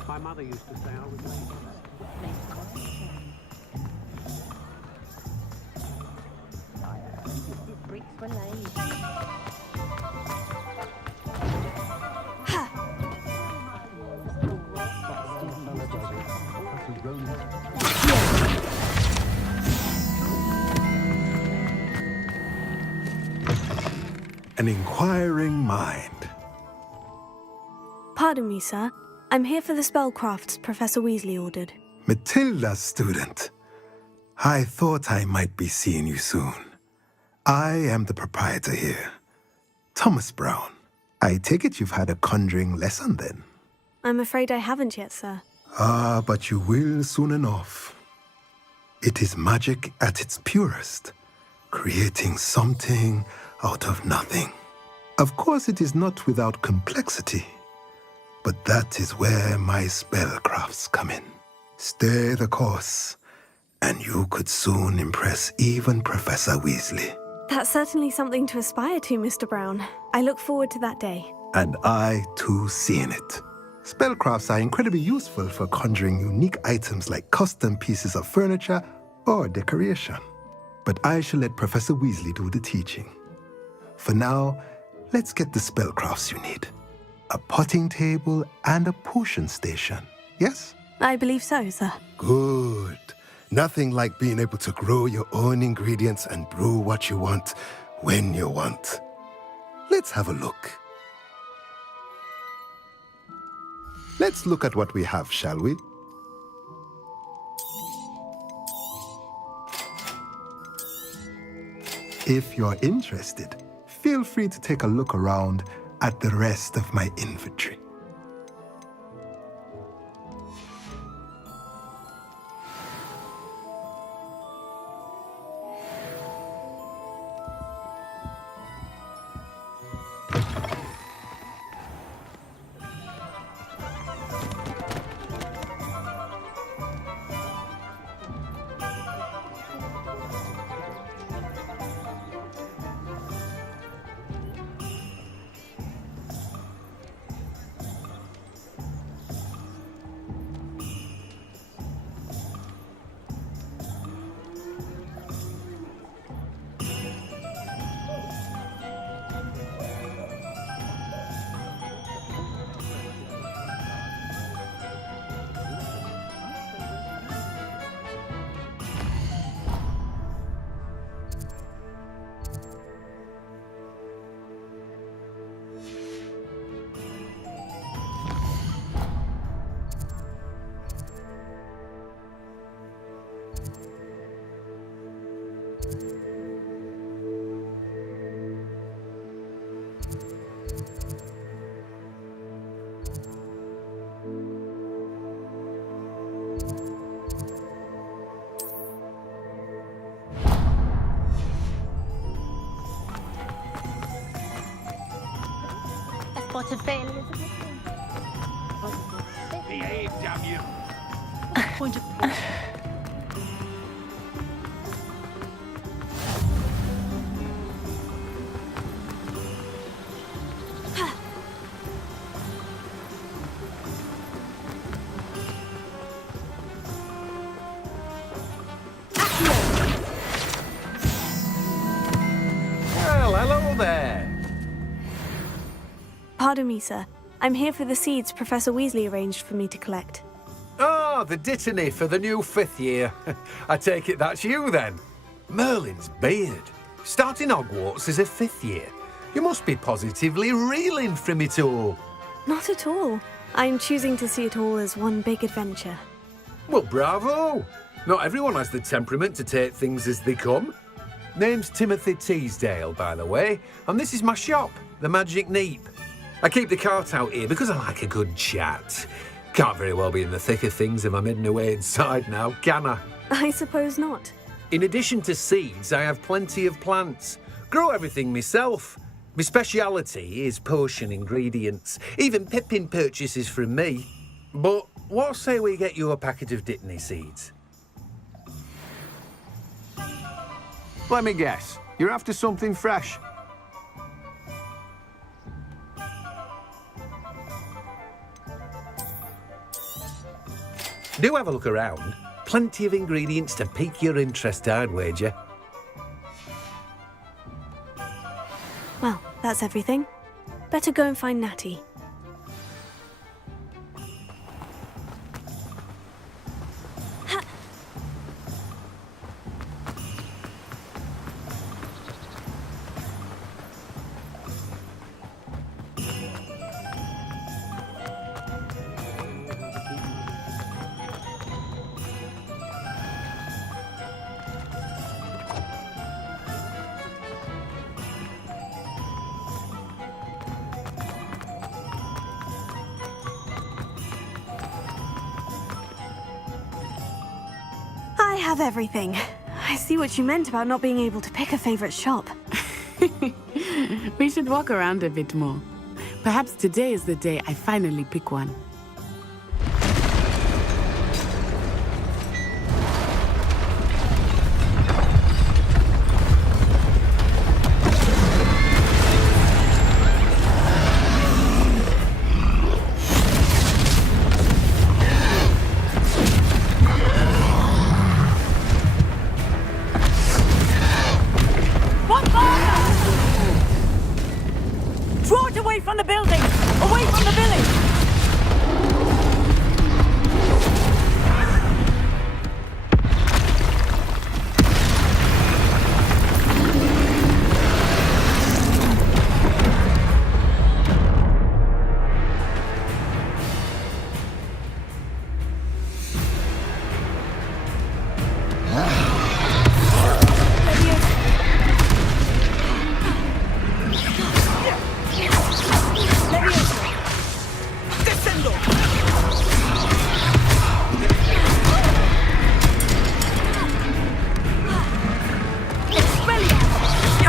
My mother used to say I was An inquiring mind. Pardon me, sir. I'm here for the spellcrafts Professor Weasley ordered. Matilda's student. I thought I might be seeing you soon. I am the proprietor here, Thomas Brown. I take it you've had a conjuring lesson then? I'm afraid I haven't yet, sir. Ah, but you will soon enough. It is magic at its purest, creating something out of nothing. Of course, it is not without complexity, but that is where my spellcrafts come in. Stay the course, and you could soon impress even Professor Weasley. That's certainly something to aspire to, Mr. Brown. I look forward to that day. And I, too, seeing it. Spellcrafts are incredibly useful for conjuring unique items like custom pieces of furniture or decoration. But I shall let Professor Weasley do the teaching. For now, let's get the spellcrafts you need. A potting table and a potion station, yes? I believe so, sir. Good. Nothing like being able to grow your own ingredients and brew what you want when you want. Let's have a look. Let's look at what we have, shall we? If you're interested, feel free to take a look around at the rest of my inventory. What a fail, Elizabeth. Behave, damn you! Point of... Well, hello there. Pardon me, sir. I'm here for the seeds Professor Weasley arranged for me to collect. Ah, the dittany for the new 5th year. I take it that's you, then. Merlin's beard. Starting Hogwarts as a 5th year. You must be positively reeling from it all. Not at all. I'm choosing to see it all as one big adventure. Well, bravo. Not everyone has the temperament to take things as they come. Name's Timothy Teasdale, by the way, and this is my shop, the Magic Neep. I keep the cart out here because I like a good chat. Can't very well be in the thick of things if I'm hidden away inside now, can I? I suppose not. In addition to seeds, I have plenty of plants. Grow everything myself. My speciality is potion ingredients. Even Pippin purchases from me. But what say we get you a packet of Dittany seeds? Let me guess. You're after something fresh. Do have a look around. Plenty of ingredients to pique your interest, I'd wager. Well, that's everything. Better go and find Natty. I have everything. I see what you meant about not being able to pick a favorite shop. We should walk around a bit more. Perhaps today is the day I finally pick one. Away from the building! Away from the village!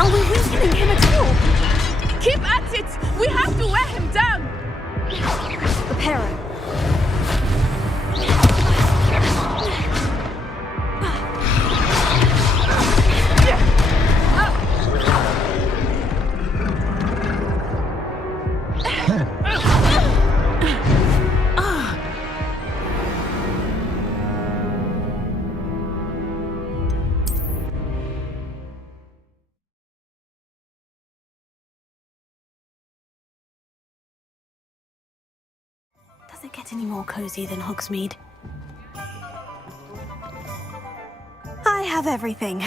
Are we weakening him at all? Keep at it! We have to wear him down! Reparo. Does it get any more cozy than Hogsmeade? I have everything.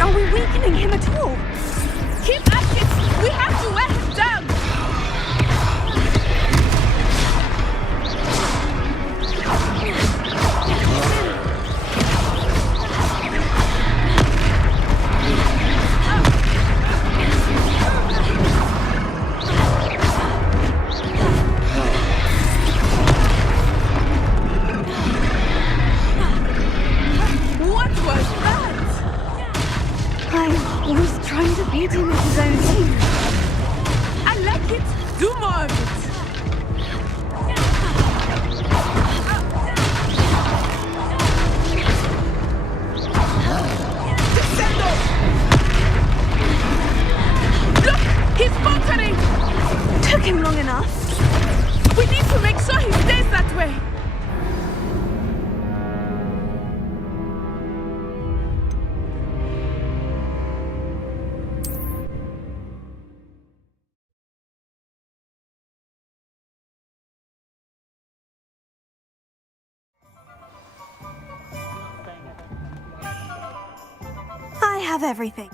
Are we weakening him at all? Keep at it! We have to wear him down! What was that? I was trying to beat him with his own team. I like it. Do more of it. Look! He's faltering! Took him long enough. We need to make sure he stays that way. I have everything.